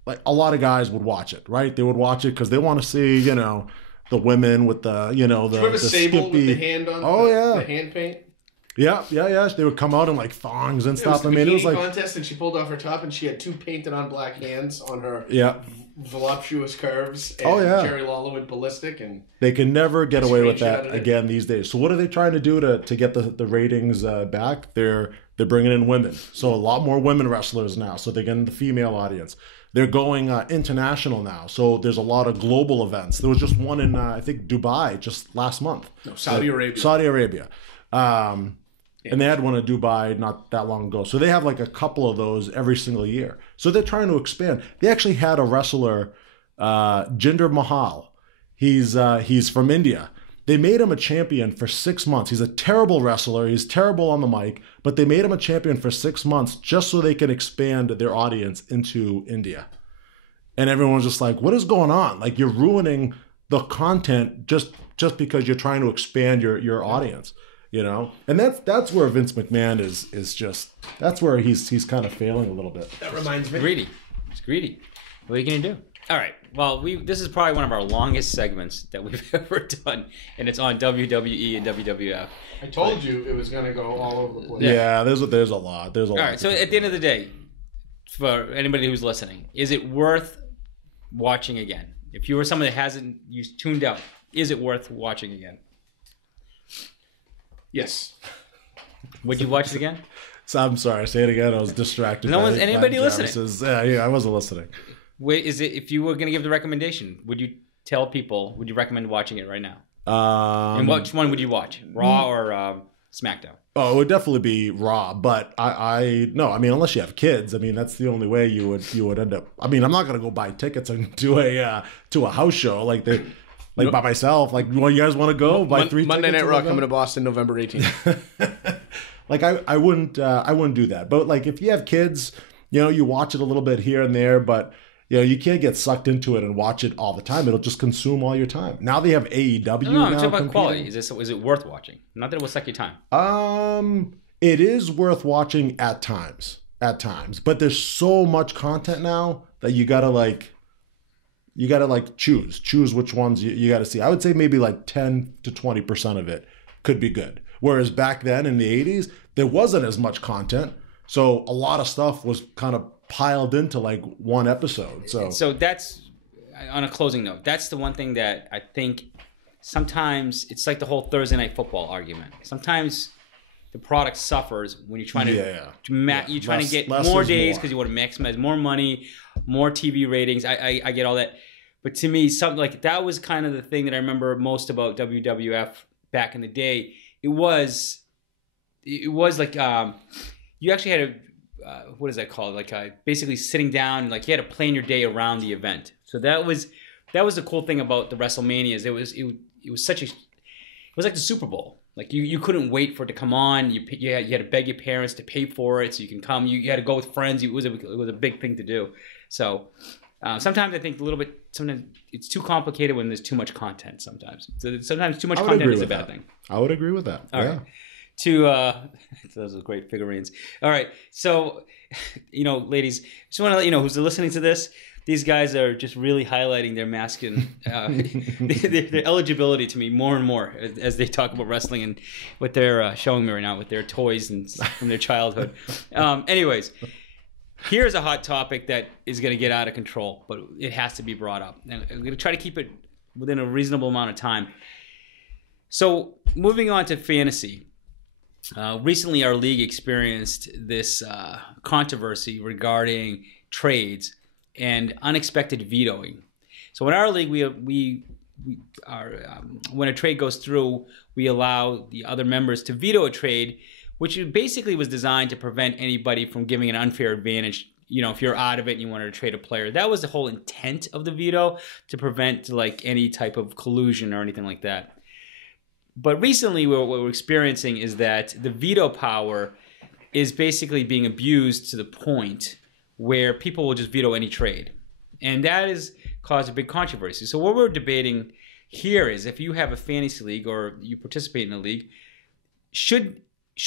like a lot of guys would watch it, right? They would watch it because they want to see, the women with the, the Sable skimpy... with the hand on the hand paint? Yeah. They would come out in like thongs and stuff. It was like contest, and she pulled off her top, and she had 2 painted on black hands on her voluptuous curves. And Jerry Lawler went ballistic, and they can never get away with that again these days. So what are they trying to do to get the ratings back? They're bringing in women, so a lot more women wrestlers now. So they're getting the female audience. They're going international now, so there's a lot of global events. There was just one in I think Dubai just last month. No, Saudi Arabia. And they had one in Dubai not that long ago. So they have like a couple of those every single year. So they're trying to expand. They actually had a wrestler, Jinder Mahal. He's from India. They made him a champion for 6 months. He's a terrible wrestler. He's terrible on the mic. But they made him a champion for 6 months just so they can expand their audience into India. And everyone was just like, what is going on? Like, you're ruining the content just because you're trying to expand your audience. And that's where Vince McMahon is just, that's where he's kind of failing a little bit. That reminds me. It's greedy. What are you going to do? All right. Well, this is probably one of our longest segments that we've ever done, and it's on WWE and WWF. I told you it was going to go all over the place. Yeah, there's a lot. All right. So at the end of the day, for anybody who's listening, is it worth watching again? If you were someone that you tuned out, is it worth watching again? Yes. Would you watch it again? So I'm sorry. Say it again. I was distracted. No one's anybody listening. Yeah, I wasn't listening. Wait, if you were going to give the recommendation, would you tell people? Would you recommend watching it right now? And which one would you watch, Raw or SmackDown? Oh, it would definitely be Raw. But no. I mean, unless you have kids, I mean, that's the only way you would end up. I mean, I'm not going to go buy tickets to a house show by myself. Like, you guys want to go buy 3 Monday tickets? Night Raw coming to Boston November 18th. Like I wouldn't do that. But like if you have kids, you watch it a little bit here and there, but you can't get sucked into it and watch it all the time. It'll just consume all your time. Now they have AEW. No, I'm talking about quality. Is it worth watching? Not that it will suck your time. It is worth watching at times, but there's so much content now that you gotta choose which ones you gotta see. I would say maybe like 10 to 20% of it could be good. Whereas back then in the 80s, there wasn't as much content. So a lot of stuff was kind of piled into like one episode. So that's, on a closing note, that's the one thing that I think sometimes it's like the whole Thursday Night Football argument. Sometimes the product suffers when you're trying you're trying to get more days because you want to maximize more money, more TV ratings. I get all that. But to me, something like that was kind of the thing that I remember most about WWF back in the day. It was like you actually had what is that called? Like basically sitting down, like you had to plan your day around the event. So that was the cool thing about the WrestleManias. It was like the Super Bowl. Like you couldn't wait for it to come on. You had to beg your parents to pay for it so you can come. You had to go with friends. It was a big thing to do. So sometimes I think sometimes it's too complicated when there's too much content. Sometimes too much content is a bad thing. I would agree with that. All right. Those are great figurines. All right, so ladies, just want to let you know who's listening to this. These guys are just really highlighting their masculine, their eligibility to me more and more as they talk about wrestling and what they're showing me right now with their toys and from their childhood. Anyways, here's a hot topic that is going to get out of control, but it has to be brought up. And I'm going to try to keep it within a reasonable amount of time. So moving on to fantasy. Recently, our league experienced this controversy regarding trades and unexpected vetoing. So in our league, we are when a trade goes through, we allow the other members to veto a trade, which basically was designed to prevent anybody from giving an unfair advantage. If you're out of it and you wanted to trade a player, that was the whole intent of the veto, to prevent like any type of collusion or anything like that. But recently, what we're experiencing is that the veto power is basically being abused to the point where people will just veto any trade. And that has caused a big controversy. So what we're debating here is, if you have a fantasy league or you participate in a league, should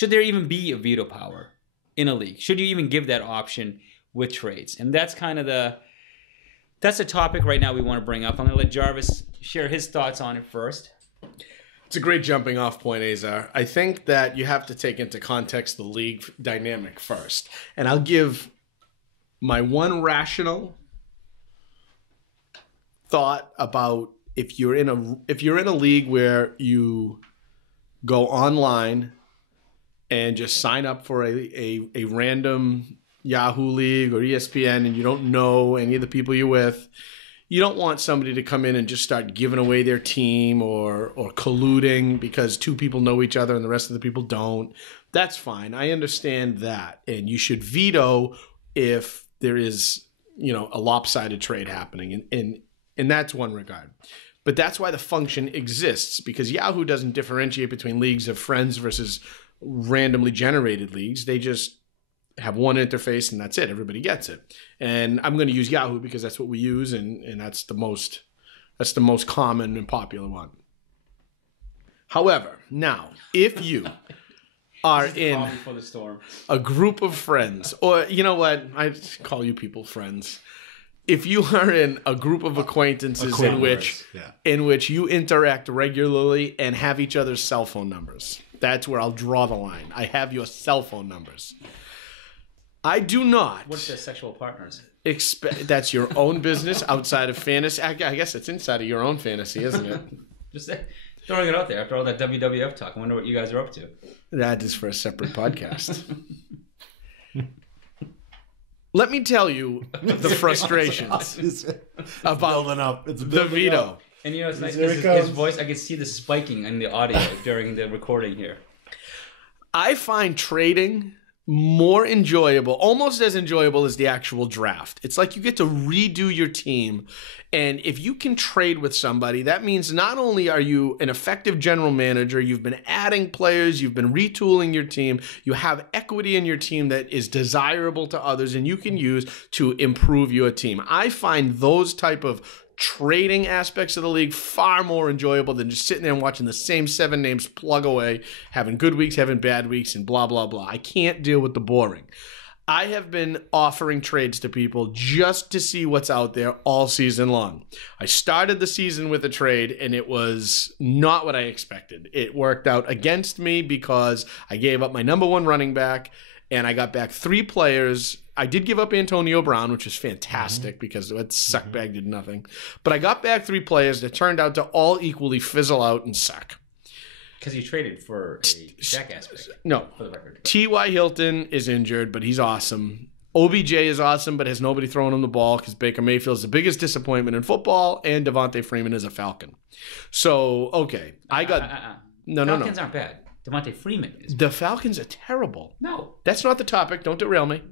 there even be a veto power in a league? Should you even give that option with trades? And that's kind of that's the topic right now we want to bring up. I'm going to let Jarvis share his thoughts on it first. It's a great jumping off point, Azar. I think that you have to take into context the league dynamic first. And I'll give my one rational thought about if you're in a league where you go online and just sign up for a random Yahoo league or ESPN and you don't know any of the people you're with. You don't want somebody to come in and just start giving away their team or colluding because two people know each other and the rest of the people don't. That's fine. I understand that. And you should veto if there is, a lopsided trade happening. And that's one regard. But that's why the function exists, because Yahoo doesn't differentiate between leagues of friends versus randomly generated leagues. They just have one interface and that's it. Everybody gets it. And I'm going to use Yahoo because that's what we use, and that's the most common and popular one. However, now if you are in a group of friends, or you know what, I call you people friends. If you are in a group of acquaintances in which you interact regularly and have each other's cell phone numbers, that's where I'll draw the line. I have your cell phone numbers. I do not. What's their sexual partners? That's your own business outside of fantasy. I guess it's inside of your own fantasy, isn't it? Just throwing it out there after all that WWF talk. I wonder what you guys are up to. That is for a separate podcast. Let me tell you the frustrations about the veto. And it's nice because his voice, I can see the spiking in the audio during the recording here. I find trading more enjoyable, almost as enjoyable as the actual draft. It's like you get to redo your team. And if you can trade with somebody, that means not only are you an effective general manager, you've been adding players, you've been retooling your team, you have equity in your team that is desirable to others and you can use to improve your team. I find those type of trading aspects of the league far more enjoyable than just sitting there and watching the same 7 names plug away, having good weeks, having bad weeks, and blah, blah, blah. I can't deal with the boring. I have been offering trades to people just to see what's out there all season long. I started the season with a trade, and it was not what I expected. It worked out against me because I gave up my number 1 running back, and I got back 3 players I did give up Antonio Brown, which was fantastic because that suckbag did nothing. But I got back 3 players that turned out to all equally fizzle out and suck. Because you traded for a jackass pick. No. For the record. T.Y. Hilton is injured, but he's awesome. OBJ is awesome, but has nobody throwing him the ball because Baker Mayfield's the biggest disappointment in football, and Devontae Freeman is a Falcon. So, okay. I got... No. Falcons aren't bad. Devontae Freeman is bad. The Falcons are terrible. No. That's not the topic. Don't derail me.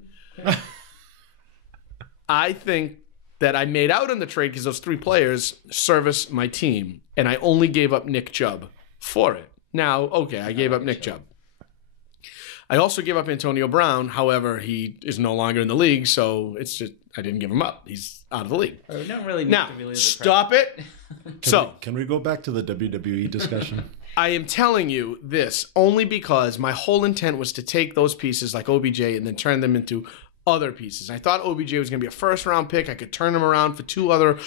I think that I made out on the trade because those 3 players service my team, and I only gave up Nick Chubb for it. Now, okay, I gave up Nick Chubb. I also gave up Antonio Brown. However, he is no longer in the league, so it's just I didn't give him up. He's out of the league. We don't really need Now, to really stop it. Can we go back to the WWE discussion? I am telling you this only because my whole intent was to take those pieces like OBJ and then turn them into other pieces. I thought OBJ was going to be a first-round pick. I could turn him around for 2 other,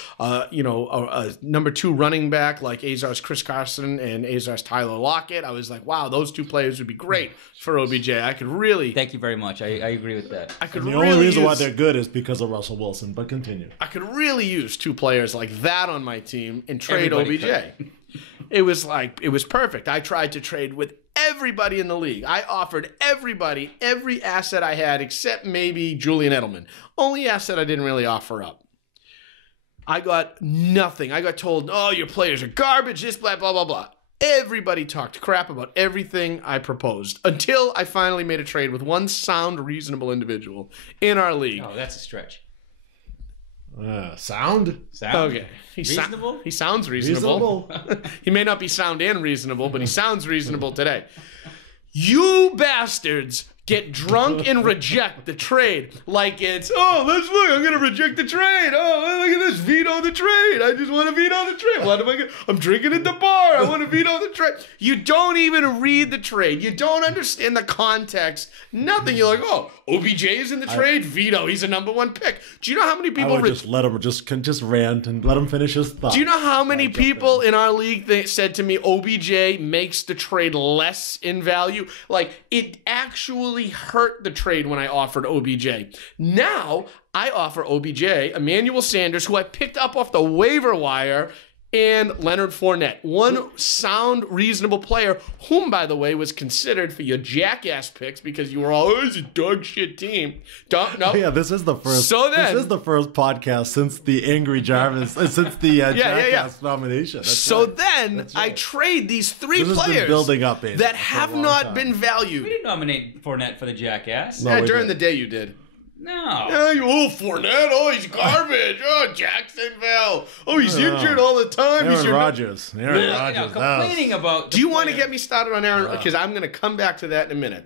number 2 running back like Azar's Chris Carson and Azar's Tyler Lockett. I was like, wow, those 2 players would be great for OBJ. I could really... Thank you very much. I agree with that. I could The really only reason use, why they're good is because of Russell Wilson, but continue. I could really use 2 players like that on my team and trade Everybody OBJ. It was perfect. I tried to trade with everybody in the league. I offered everybody every asset I had except maybe Julian Edelman. Only asset I didn't really offer up. I got nothing. I got told, oh, your players are garbage, this, blah, blah, blah, blah. Everybody talked crap about everything I proposed until I finally made a trade with one sound, reasonable individual in our league. Oh, that's a stretch. Sound? Okay. Reasonable? He sounds reasonable. He may not be sound and reasonable, but he sounds reasonable today. You bastards get drunk and reject the trade like it's, oh, let's look, I'm going to reject the trade. Oh, look at this, veto the trade. I just want to veto the trade. What am I going to, I'm drinking at the bar. I want to veto the trade. You don't even read the trade. You don't understand the context. Nothing. You're like, oh, OBJ is in the trade. Veto. He's a number 1 pick. Do you know how many people... I would just let him just rant and let him finish his thought. Do you know how many people in our league said to me, OBJ makes the trade less in value? Like, it actually hurt the trade when I offered OBJ. Now, I offer OBJ, Emmanuel Sanders, who I picked up off the waiver wire, and Leonard Fournette. One sound, reasonable player, whom, by the way, was considered for your jackass picks because you were always a dog shit team. No. Yeah, this is the first. This is the first podcast since the Angry Jarvis, since the jackass nomination. I trade these 3 players building up, that have not been valued. We didn't nominate Fournette for the jackass. No, during the day you did. No. Yeah, Fournette. Oh, he's garbage. Oh, Jacksonville. Oh, he's injured all the time. Aaron Rodgers. Complaining about... Do you want to get me started on Aaron? Because I'm going to come back to that in a minute.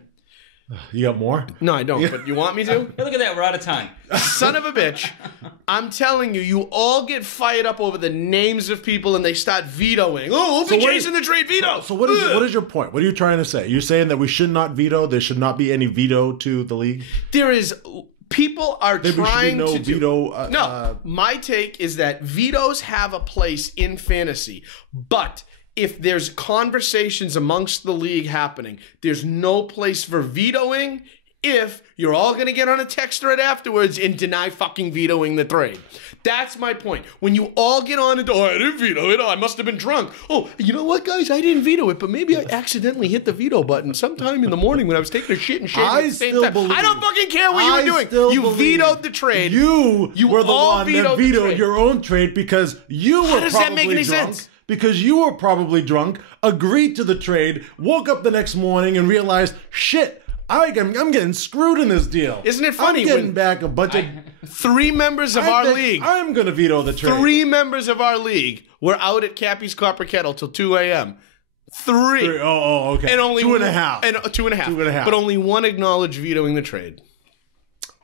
You got more? No, I don't. But you want me to? Hey, look at that. We're out of time. Son of a bitch. I'm telling you, you all get fired up over the names of people and they start vetoing. Oh, OBJ's in the trade, veto. So what is your point? What are you trying to say? You're saying that we should not veto? There should not be any veto to the league? There is... People are trying to veto. No, my take is that vetoes have a place in fantasy, but if there's conversations amongst the league happening, there's no place for vetoing if you're all going to get on a text thread afterwards and deny fucking vetoing the trade. That's my point. When you all get on and, oh, I didn't veto it. Oh, I must have been drunk. Oh, you know what, guys? I didn't veto it, but maybe I accidentally hit the veto button sometime in the morning when I was taking a shit and shaving at the same time. I don't fucking care what you were doing. You vetoed the trade. You were the one that vetoed your own trade because you were probably drunk. How does that make any sense? Because you were probably drunk, agreed to the trade, woke up the next morning and realized, shit, I'm getting screwed in this deal. Isn't it funny? I'm getting back a bunch of... 3 members of our league. I'm going to veto the trade. 3 members of our league were out at Cappy's Copper Kettle till 2 a.m. 3. Oh, okay. And only 2.5. And 2.5. 2.5. But only 1 acknowledged vetoing the trade.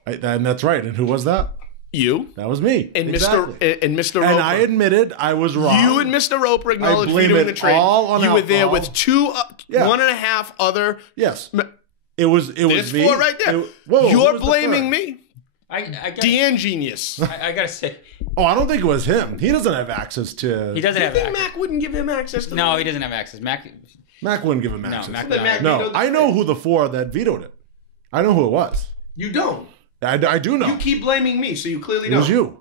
And that's right. And who was that? You. That was me. And Mr. Roper. And I admitted I was wrong. You and Mr. Roper acknowledged vetoing the trade. All on you were there alcohol. with 2, 1.5 other... Yes. It was There's me. 4 right there. You're blaming me. DeAnne Genius. I gotta say. Oh, I don't think it was him. He doesn't have access to... He doesn't have access. Mac wouldn't give him access to No, he doesn't have access. Mac wouldn't give him access. Mac vetoed the I know trade. who the 4 that vetoed it. I know who it was. You don't. I do know. You keep blaming me, so you clearly It don't. was you.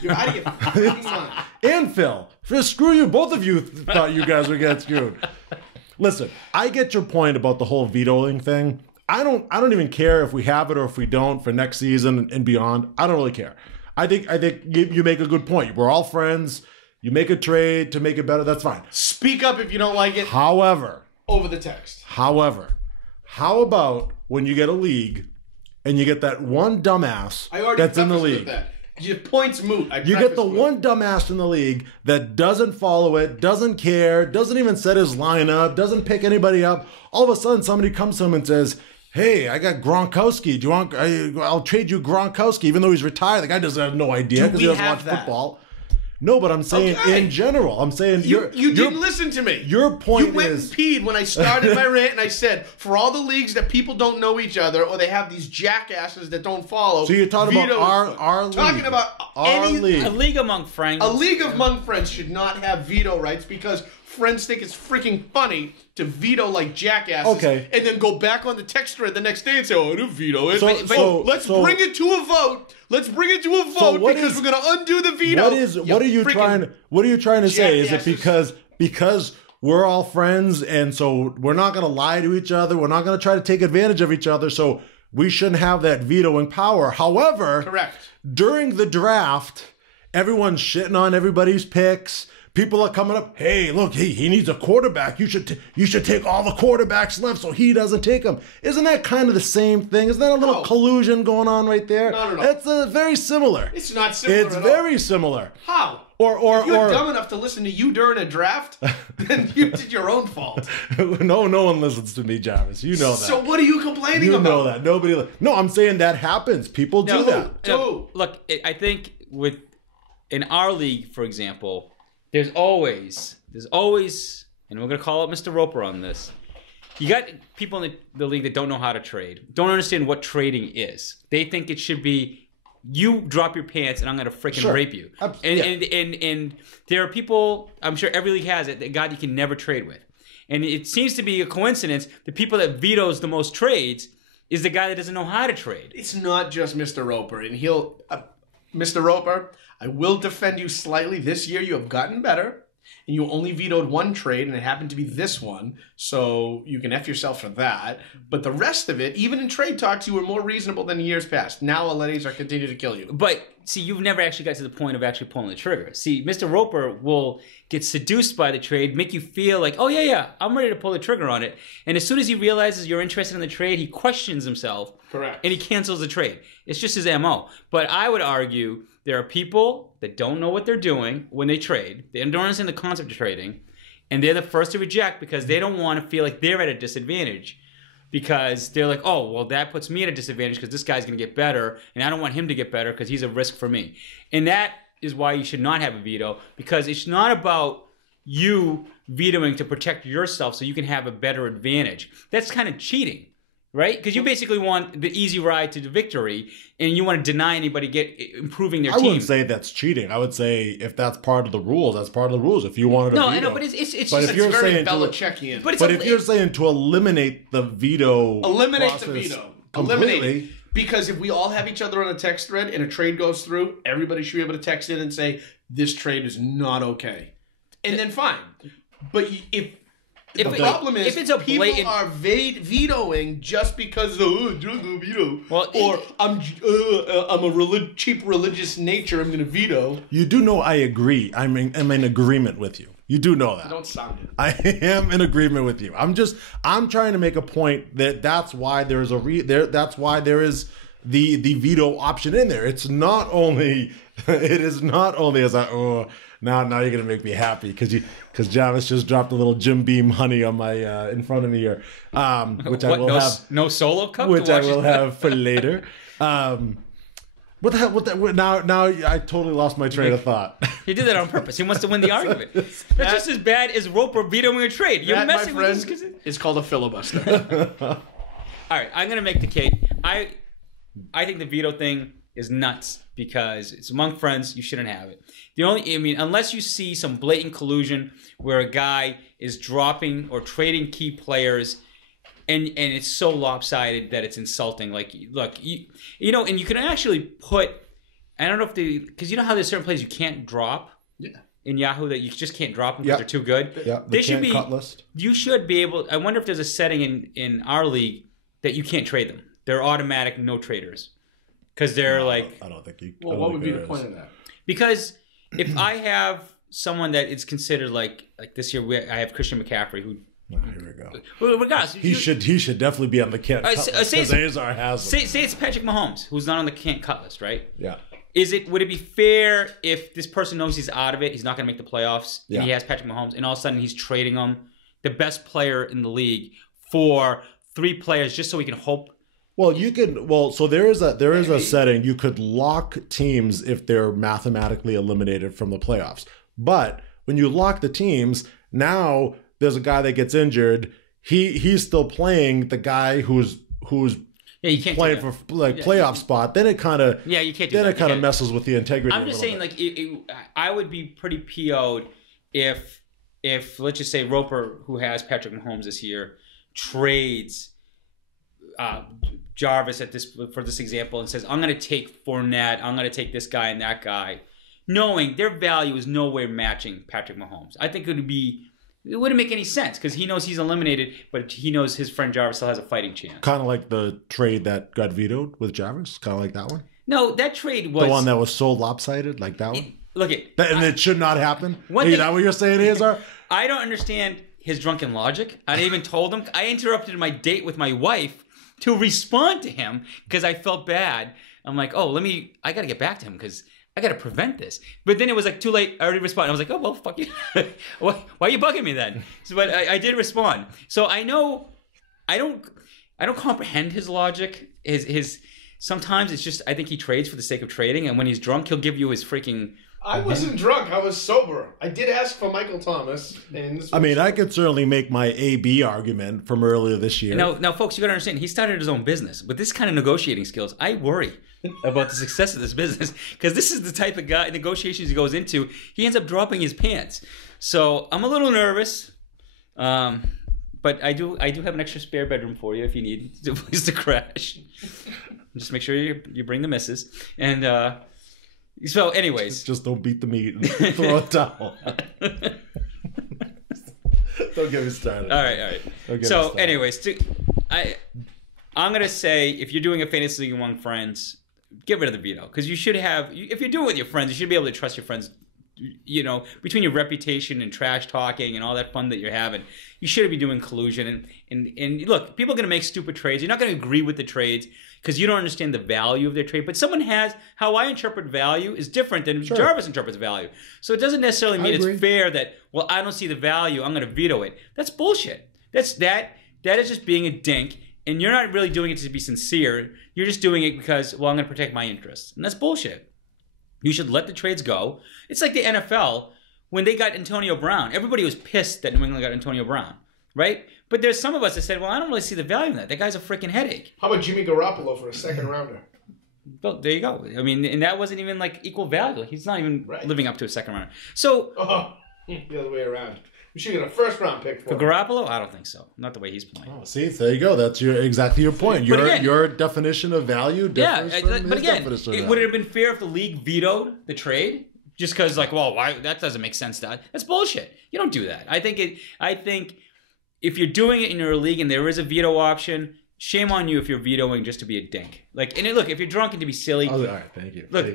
You're out of your fucking mind. And Phil. Screw you. Both of you thought you guys would get screwed. Listen, I get your point about the whole vetoing thing. I don't even care if we have it or if we don't for next season and beyond. I don't really care. I think you make a good point. We're all friends. You make a trade to make it better. That's fine. Speak up if you don't like it. However, Over the text. how about when you get a league and you get that one dumbass I already that's in the prefaced with league? that. Your point's moot. You get the one dumbass in the league that doesn't follow it, doesn't care, doesn't even set his lineup, doesn't pick anybody up. All of a sudden, somebody comes to him and says, "Hey, I got Gronkowski. Do you want? I'll trade you Gronkowski." Even though he's retired, the guy doesn't have no idea because he doesn't watch football. No, but I'm saying in general. I'm saying You didn't listen to me. Your point You went is and peed when I started my rant, and I said, for all the leagues that people don't know each other, or they have these jackasses that don't follow. So you're talking about veto- our league. Talking about our league. A league among friends. A league among friends should not have veto rights because friends think it's freaking funny to veto like jackasses. Okay. And then go back on the text thread the next day and say, "Oh, I didn't veto it." Let's so- bring it to a vote. Let's bring it to a vote because we're going to undo the veto. What are you trying to say? Is it because we're all friends and so we're not going to lie to each other, we're not going to try to take advantage of each other, so we shouldn't have that vetoing power? However, Correct. during the draft, everyone's shitting on everybody's picks. People are coming up, "Hey, look, he needs a quarterback. You should take all the quarterbacks left so he doesn't take them." Isn't that kind of the same thing? Isn't that a little collusion going on right there? Not at all. It's very similar. It's not similar It's at very similar. How? Or If you're dumb enough to listen to you during a draft, then it's your own fault. no one listens to me, Jarvis. You know that. So what are you complaining You about? know that. Nobody. No, I'm saying that happens. People do that. No. Look, I think in our league, for example, there's always, and we're going to call out Mr. Roper on this. You got people in the league that don't know how to trade, don't understand what trading is. They think it should be, you drop your pants and I'm going to freaking rape you. And there are people, I'm sure every league has it, that God you can never trade with. And it seems to be a coincidence the people that vetoes the most trades is the guy that doesn't know how to trade. It's not just Mr. Roper. And Mr. Roper, I will defend you slightly. This year you have gotten better. And you only vetoed one trade, and it happened to be this one. So you can F yourself for that. But the rest of it, even in trade talks, you were more reasonable than years past. Now Alettes are continuing to kill you. But, see, you've never actually got to the point of actually pulling the trigger. See, Mr. Roper will get seduced by the trade, make you feel like, oh, yeah, I'm ready to pull the trigger on it. And as soon as he realizes you're interested in the trade, he questions himself. Correct. And he cancels the trade. It's just his MO. But I would argue there are people that don't know what they're doing when they trade. They don't understand the concept of trading. And they're the first to reject because they don't want to feel like they're at a disadvantage. Because they're like, oh, well, that puts me at a disadvantage because this guy's going to get better. And I don't want him to get better because he's a risk for me. And that is why you should not have a veto. Because it's not about you vetoing to protect yourself so you can have a better advantage. That's kind of cheating. Right? Because you basically want the easy ride to the victory, and you want to deny anybody improving their team. I wouldn't say that's cheating. I would say if that's part of the rules, that's part of the rules. If you wanted to veto. I know, but it's but just if you're very saying Belichickian. But if you're saying to eliminate the veto, Eliminate the veto. Eliminate completely. it. Because if we all have each other on a text thread and a trade goes through, everybody should be able to text in and say, this trade is not okay. And then fine. But if the problem is, if it's a blatant, people are vetoing just because veto, well, or I'm a cheap religious nature. I'm going to veto. You do know I agree. I'm in agreement with you. You do know that. Don't sound it. I am in agreement with you. I'm trying to make a point that's why there is that's why there is the veto option in there. It is not only as now you're gonna make me happy because Jarvis just dropped a little Jim Beam honey on my in front of me here, which I will have no solo cup, which I will have for later. What the hell? Now I totally lost my train of thought. He did that on purpose. He wants to win the argument. That's just as bad as Roper vetoing a trade. You're messing with this. It's called a filibuster. All right, I'm gonna make the case. I think the veto thing is nuts because it's among friends. You shouldn't have it. Unless you see some blatant collusion where a guy is dropping or trading key players and it's so lopsided that it's insulting. Like, look, you know, and you can actually put, I don't know if because you know how there's certain plays you can't drop in Yahoo that you just can't drop them because they're too good. Yeah, they should be cut list. You should be able. I wonder if there's a setting in our league that you can't trade them. They're automatic no traders because they're like. I don't think you. Well, what would be the point of that? Because if I have someone that is considered like this year, I have Christian McCaffrey who. Oh, here we go. Well, regardless, he should definitely be on the can't cut list because Azar has him. Say it's Patrick Mahomes who's not on the can't cut list, right? Yeah. Would it be fair if this person knows he's out of it, he's not going to make the playoffs, and he has Patrick Mahomes, and all of a sudden he's trading him, the best player in the league, for 3 players just so he can hope? Well, you can. Well, so there is a setting you could lock teams if they're mathematically eliminated from the playoffs. But when you lock the teams, now there's a guy that gets injured. He's still playing the guy who's you can't playing for playoff spot. Then it kind of you can't do then that. it kind of messes with the integrity. I'm just saying, like, I would be pretty PO'd if let's just say Roper, who has Patrick Mahomes this year, trades Jarvis for this example and says, I'm going to take Fournette, I'm going to take this guy and that guy, knowing their value is nowhere matching Patrick Mahomes. I think it wouldn't make any sense because he knows he's eliminated, but he knows his friend Jarvis still has a fighting chance. Kind of like the trade that got vetoed with Jarvis. Kind of like that one. No, that trade was the one that was so lopsided, like that one. It should not happen. Is that what you're saying, Azar? I don't understand his drunken logic. I even told him. I interrupted my date with my wife to respond to him because I felt bad. I'm like, I got to get back to him because I got to prevent this. But then it was like too late. I already responded. I was like, oh, well, fuck you. Why are you bugging me then? But I did respond. So I know I don't comprehend his logic. His sometimes it's just I think he trades for the sake of trading. And when he's drunk, he'll give you his freaking... I wasn't drunk. I was sober. I did ask for Michael Thomas. I could certainly make my AB argument from earlier this year. Now, folks, you got to understand, he started his own business. With this kind of negotiating skills, I worry about the success of this business because this is the type of guy negotiations he goes into. He ends up dropping his pants. So I'm a little nervous, but I do have an extra spare bedroom for you if you need a place to crash. Just make sure you bring the missus and. So, anyways, just don't beat the meat and throw a towel. Don't get me started. All right. So, anyways, I'm gonna say if you're doing a fantasy league among friends, get rid of the veto because you should have. If you're doing it with your friends, you should be able to trust your friends. You know, between your reputation and trash talking and all that fun that you're having, you shouldn't be doing collusion. And look, people are gonna make stupid trades. You're not gonna agree with the trades because you don't understand the value of their trade. But someone has how I interpret value is different than Jarvis interprets value. So it doesn't necessarily mean it's fair that I don't see the value, I'm gonna veto it. That's bullshit. That is just being a dink, and you're not really doing it to be sincere. You're just doing it because I'm gonna protect my interests, and that's bullshit. You should let the trades go. It's like the NFL when they got Antonio Brown. Everybody was pissed that New England got Antonio Brown, right? But there's some of us that said, well, I don't really see the value in that. That guy's a freaking headache. How about Jimmy Garoppolo for a second rounder? Well, there you go. I mean, and that wasn't even like equal value. He's not even living up to a second rounder. So the other way around. We should get a first round pick for Garoppolo? I don't think so. Not the way he's playing. Oh, see, there you go. That's exactly your point. Your definition of value differs from but his again, definition of value. Would it have been fair if the league vetoed the trade? Just because, why? That doesn't make sense. That's bullshit. You don't do that. I think if you're doing it in your league and there is a veto option, shame on you if you're vetoing just to be a dink. If you're drunk and to be silly. All right, thank you. Look,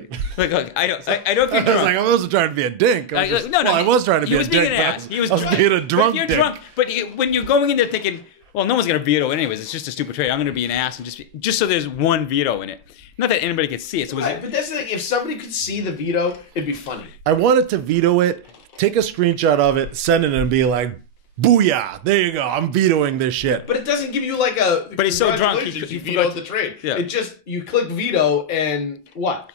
I know if you're drunk. I wasn't trying to be a dink. I was trying to be a dink. Being an ass. I was being a drunk dink. Drunk, but when you're going in there thinking, well, no one's going to veto anyways. It's just a stupid trade. I'm going to be an ass and just so there's one veto in it. Not that anybody could see it. So but that's the thing. If somebody could see the veto, it'd be funny. I wanted to veto it, take a screenshot of it, send it, and be like, "Booyah! There you go. I'm vetoing this shit." But it doesn't give you like a. But he's so drunk. He vetoed the trade. Yeah. It just you click veto and what?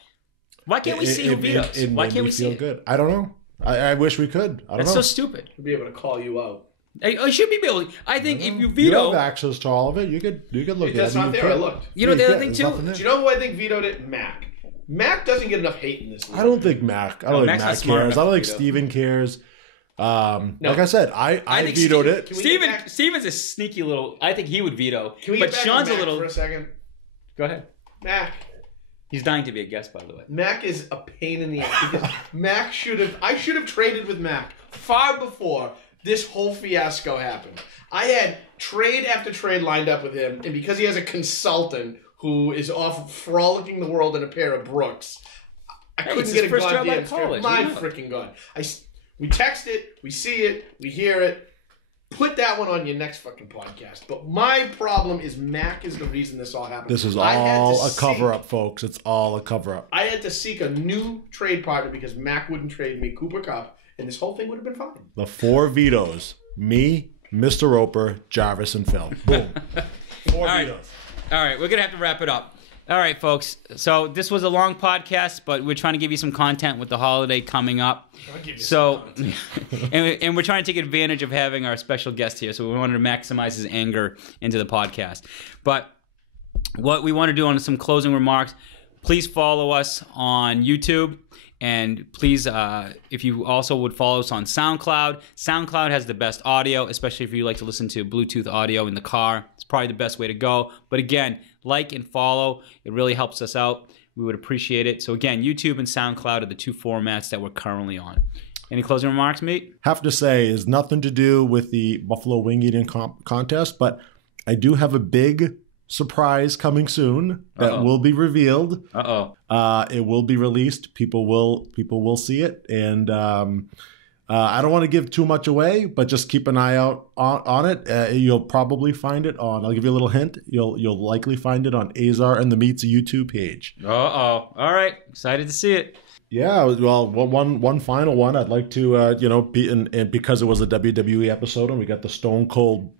Why can't we see who vetoes? Why can't we see it? Good. I don't know. I wish we could. I don't know. That's so stupid. We'll be able to call you out. I should be able to. I think if you veto, you have access to all of it. You could look at it. That's not there. I looked. You know the other thing too. Do you know who I think vetoed it? Mac. Mac doesn't get enough hate in this league. I don't think Mac. I don't think Mac cares. I don't think Steven cares. Like I said, I think vetoed it. Can we get back- Steven's a sneaky little. I think he would veto. Can we but get back Sean's on a Mac little. for a second? Go ahead. Mac. He's dying to be a guest, by the way. Mac is a pain in the ass because Mac I should have traded with Mac far before this whole fiasco happened. I had trade after trade lined up with him, and because he has a consultant who is off frolicking the world in a pair of Brooks, I couldn't it's get his a first job out goddamn of college, My you know. freaking god! We text it, we see it, we hear it. Put that one on your next fucking podcast. But my problem is Mac is the reason this all happened. This is I had all to a cover-up, folks. It's all a cover-up. I had to seek a new trade partner because Mac wouldn't trade me Cooper Cup, and this whole thing would have been fine. The 4 vetoes. Me, Mr. Roper, Jarvis, and Phil. Boom. 4 right. vetoes. All right, we're gonna have to wrap it up. All right, folks. So this was a long podcast, but we're trying to give you some content with the holiday coming up. I'll give you So, some and we're trying to take advantage of having our special guest here. So we wanted to maximize his anger into the podcast. But what we want to do on some closing remarks, please follow us on YouTube. And please, if you also would follow us on SoundCloud. SoundCloud has the best audio, especially if you like to listen to Bluetooth audio in the car. It's probably the best way to go. But again, like and follow. It really helps us out. We would appreciate it. So again, YouTube and SoundCloud are the 2 formats that we're currently on. Any closing remarks, mate? Have to say, it's nothing to do with the Buffalo Wing Eating contest, but I do have a big surprise coming soon that will be revealed. It will be released. People will see it, and I don't want to give too much away, but just keep an eye out on it. You'll probably find it on. I'll give you a little hint. You'll likely find it on Azar and the Meats YouTube page. All right, excited to see it. Yeah, well, one final one. I'd like to, and because it was a WWE episode, and we got the Stone Cold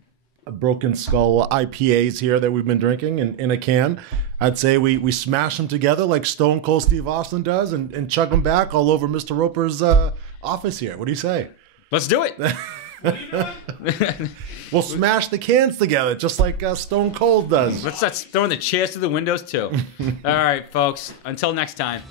Broken Skull IPAs here that we've been drinking in a can. I'd say we smash them together like Stone Cold Steve Austin does and chug them back all over Mr. Roper's office here. What do you say? Let's do it. We'll smash the cans together just like Stone Cold does. Let's start throwing the chairs through the windows too. All right, folks. Until next time.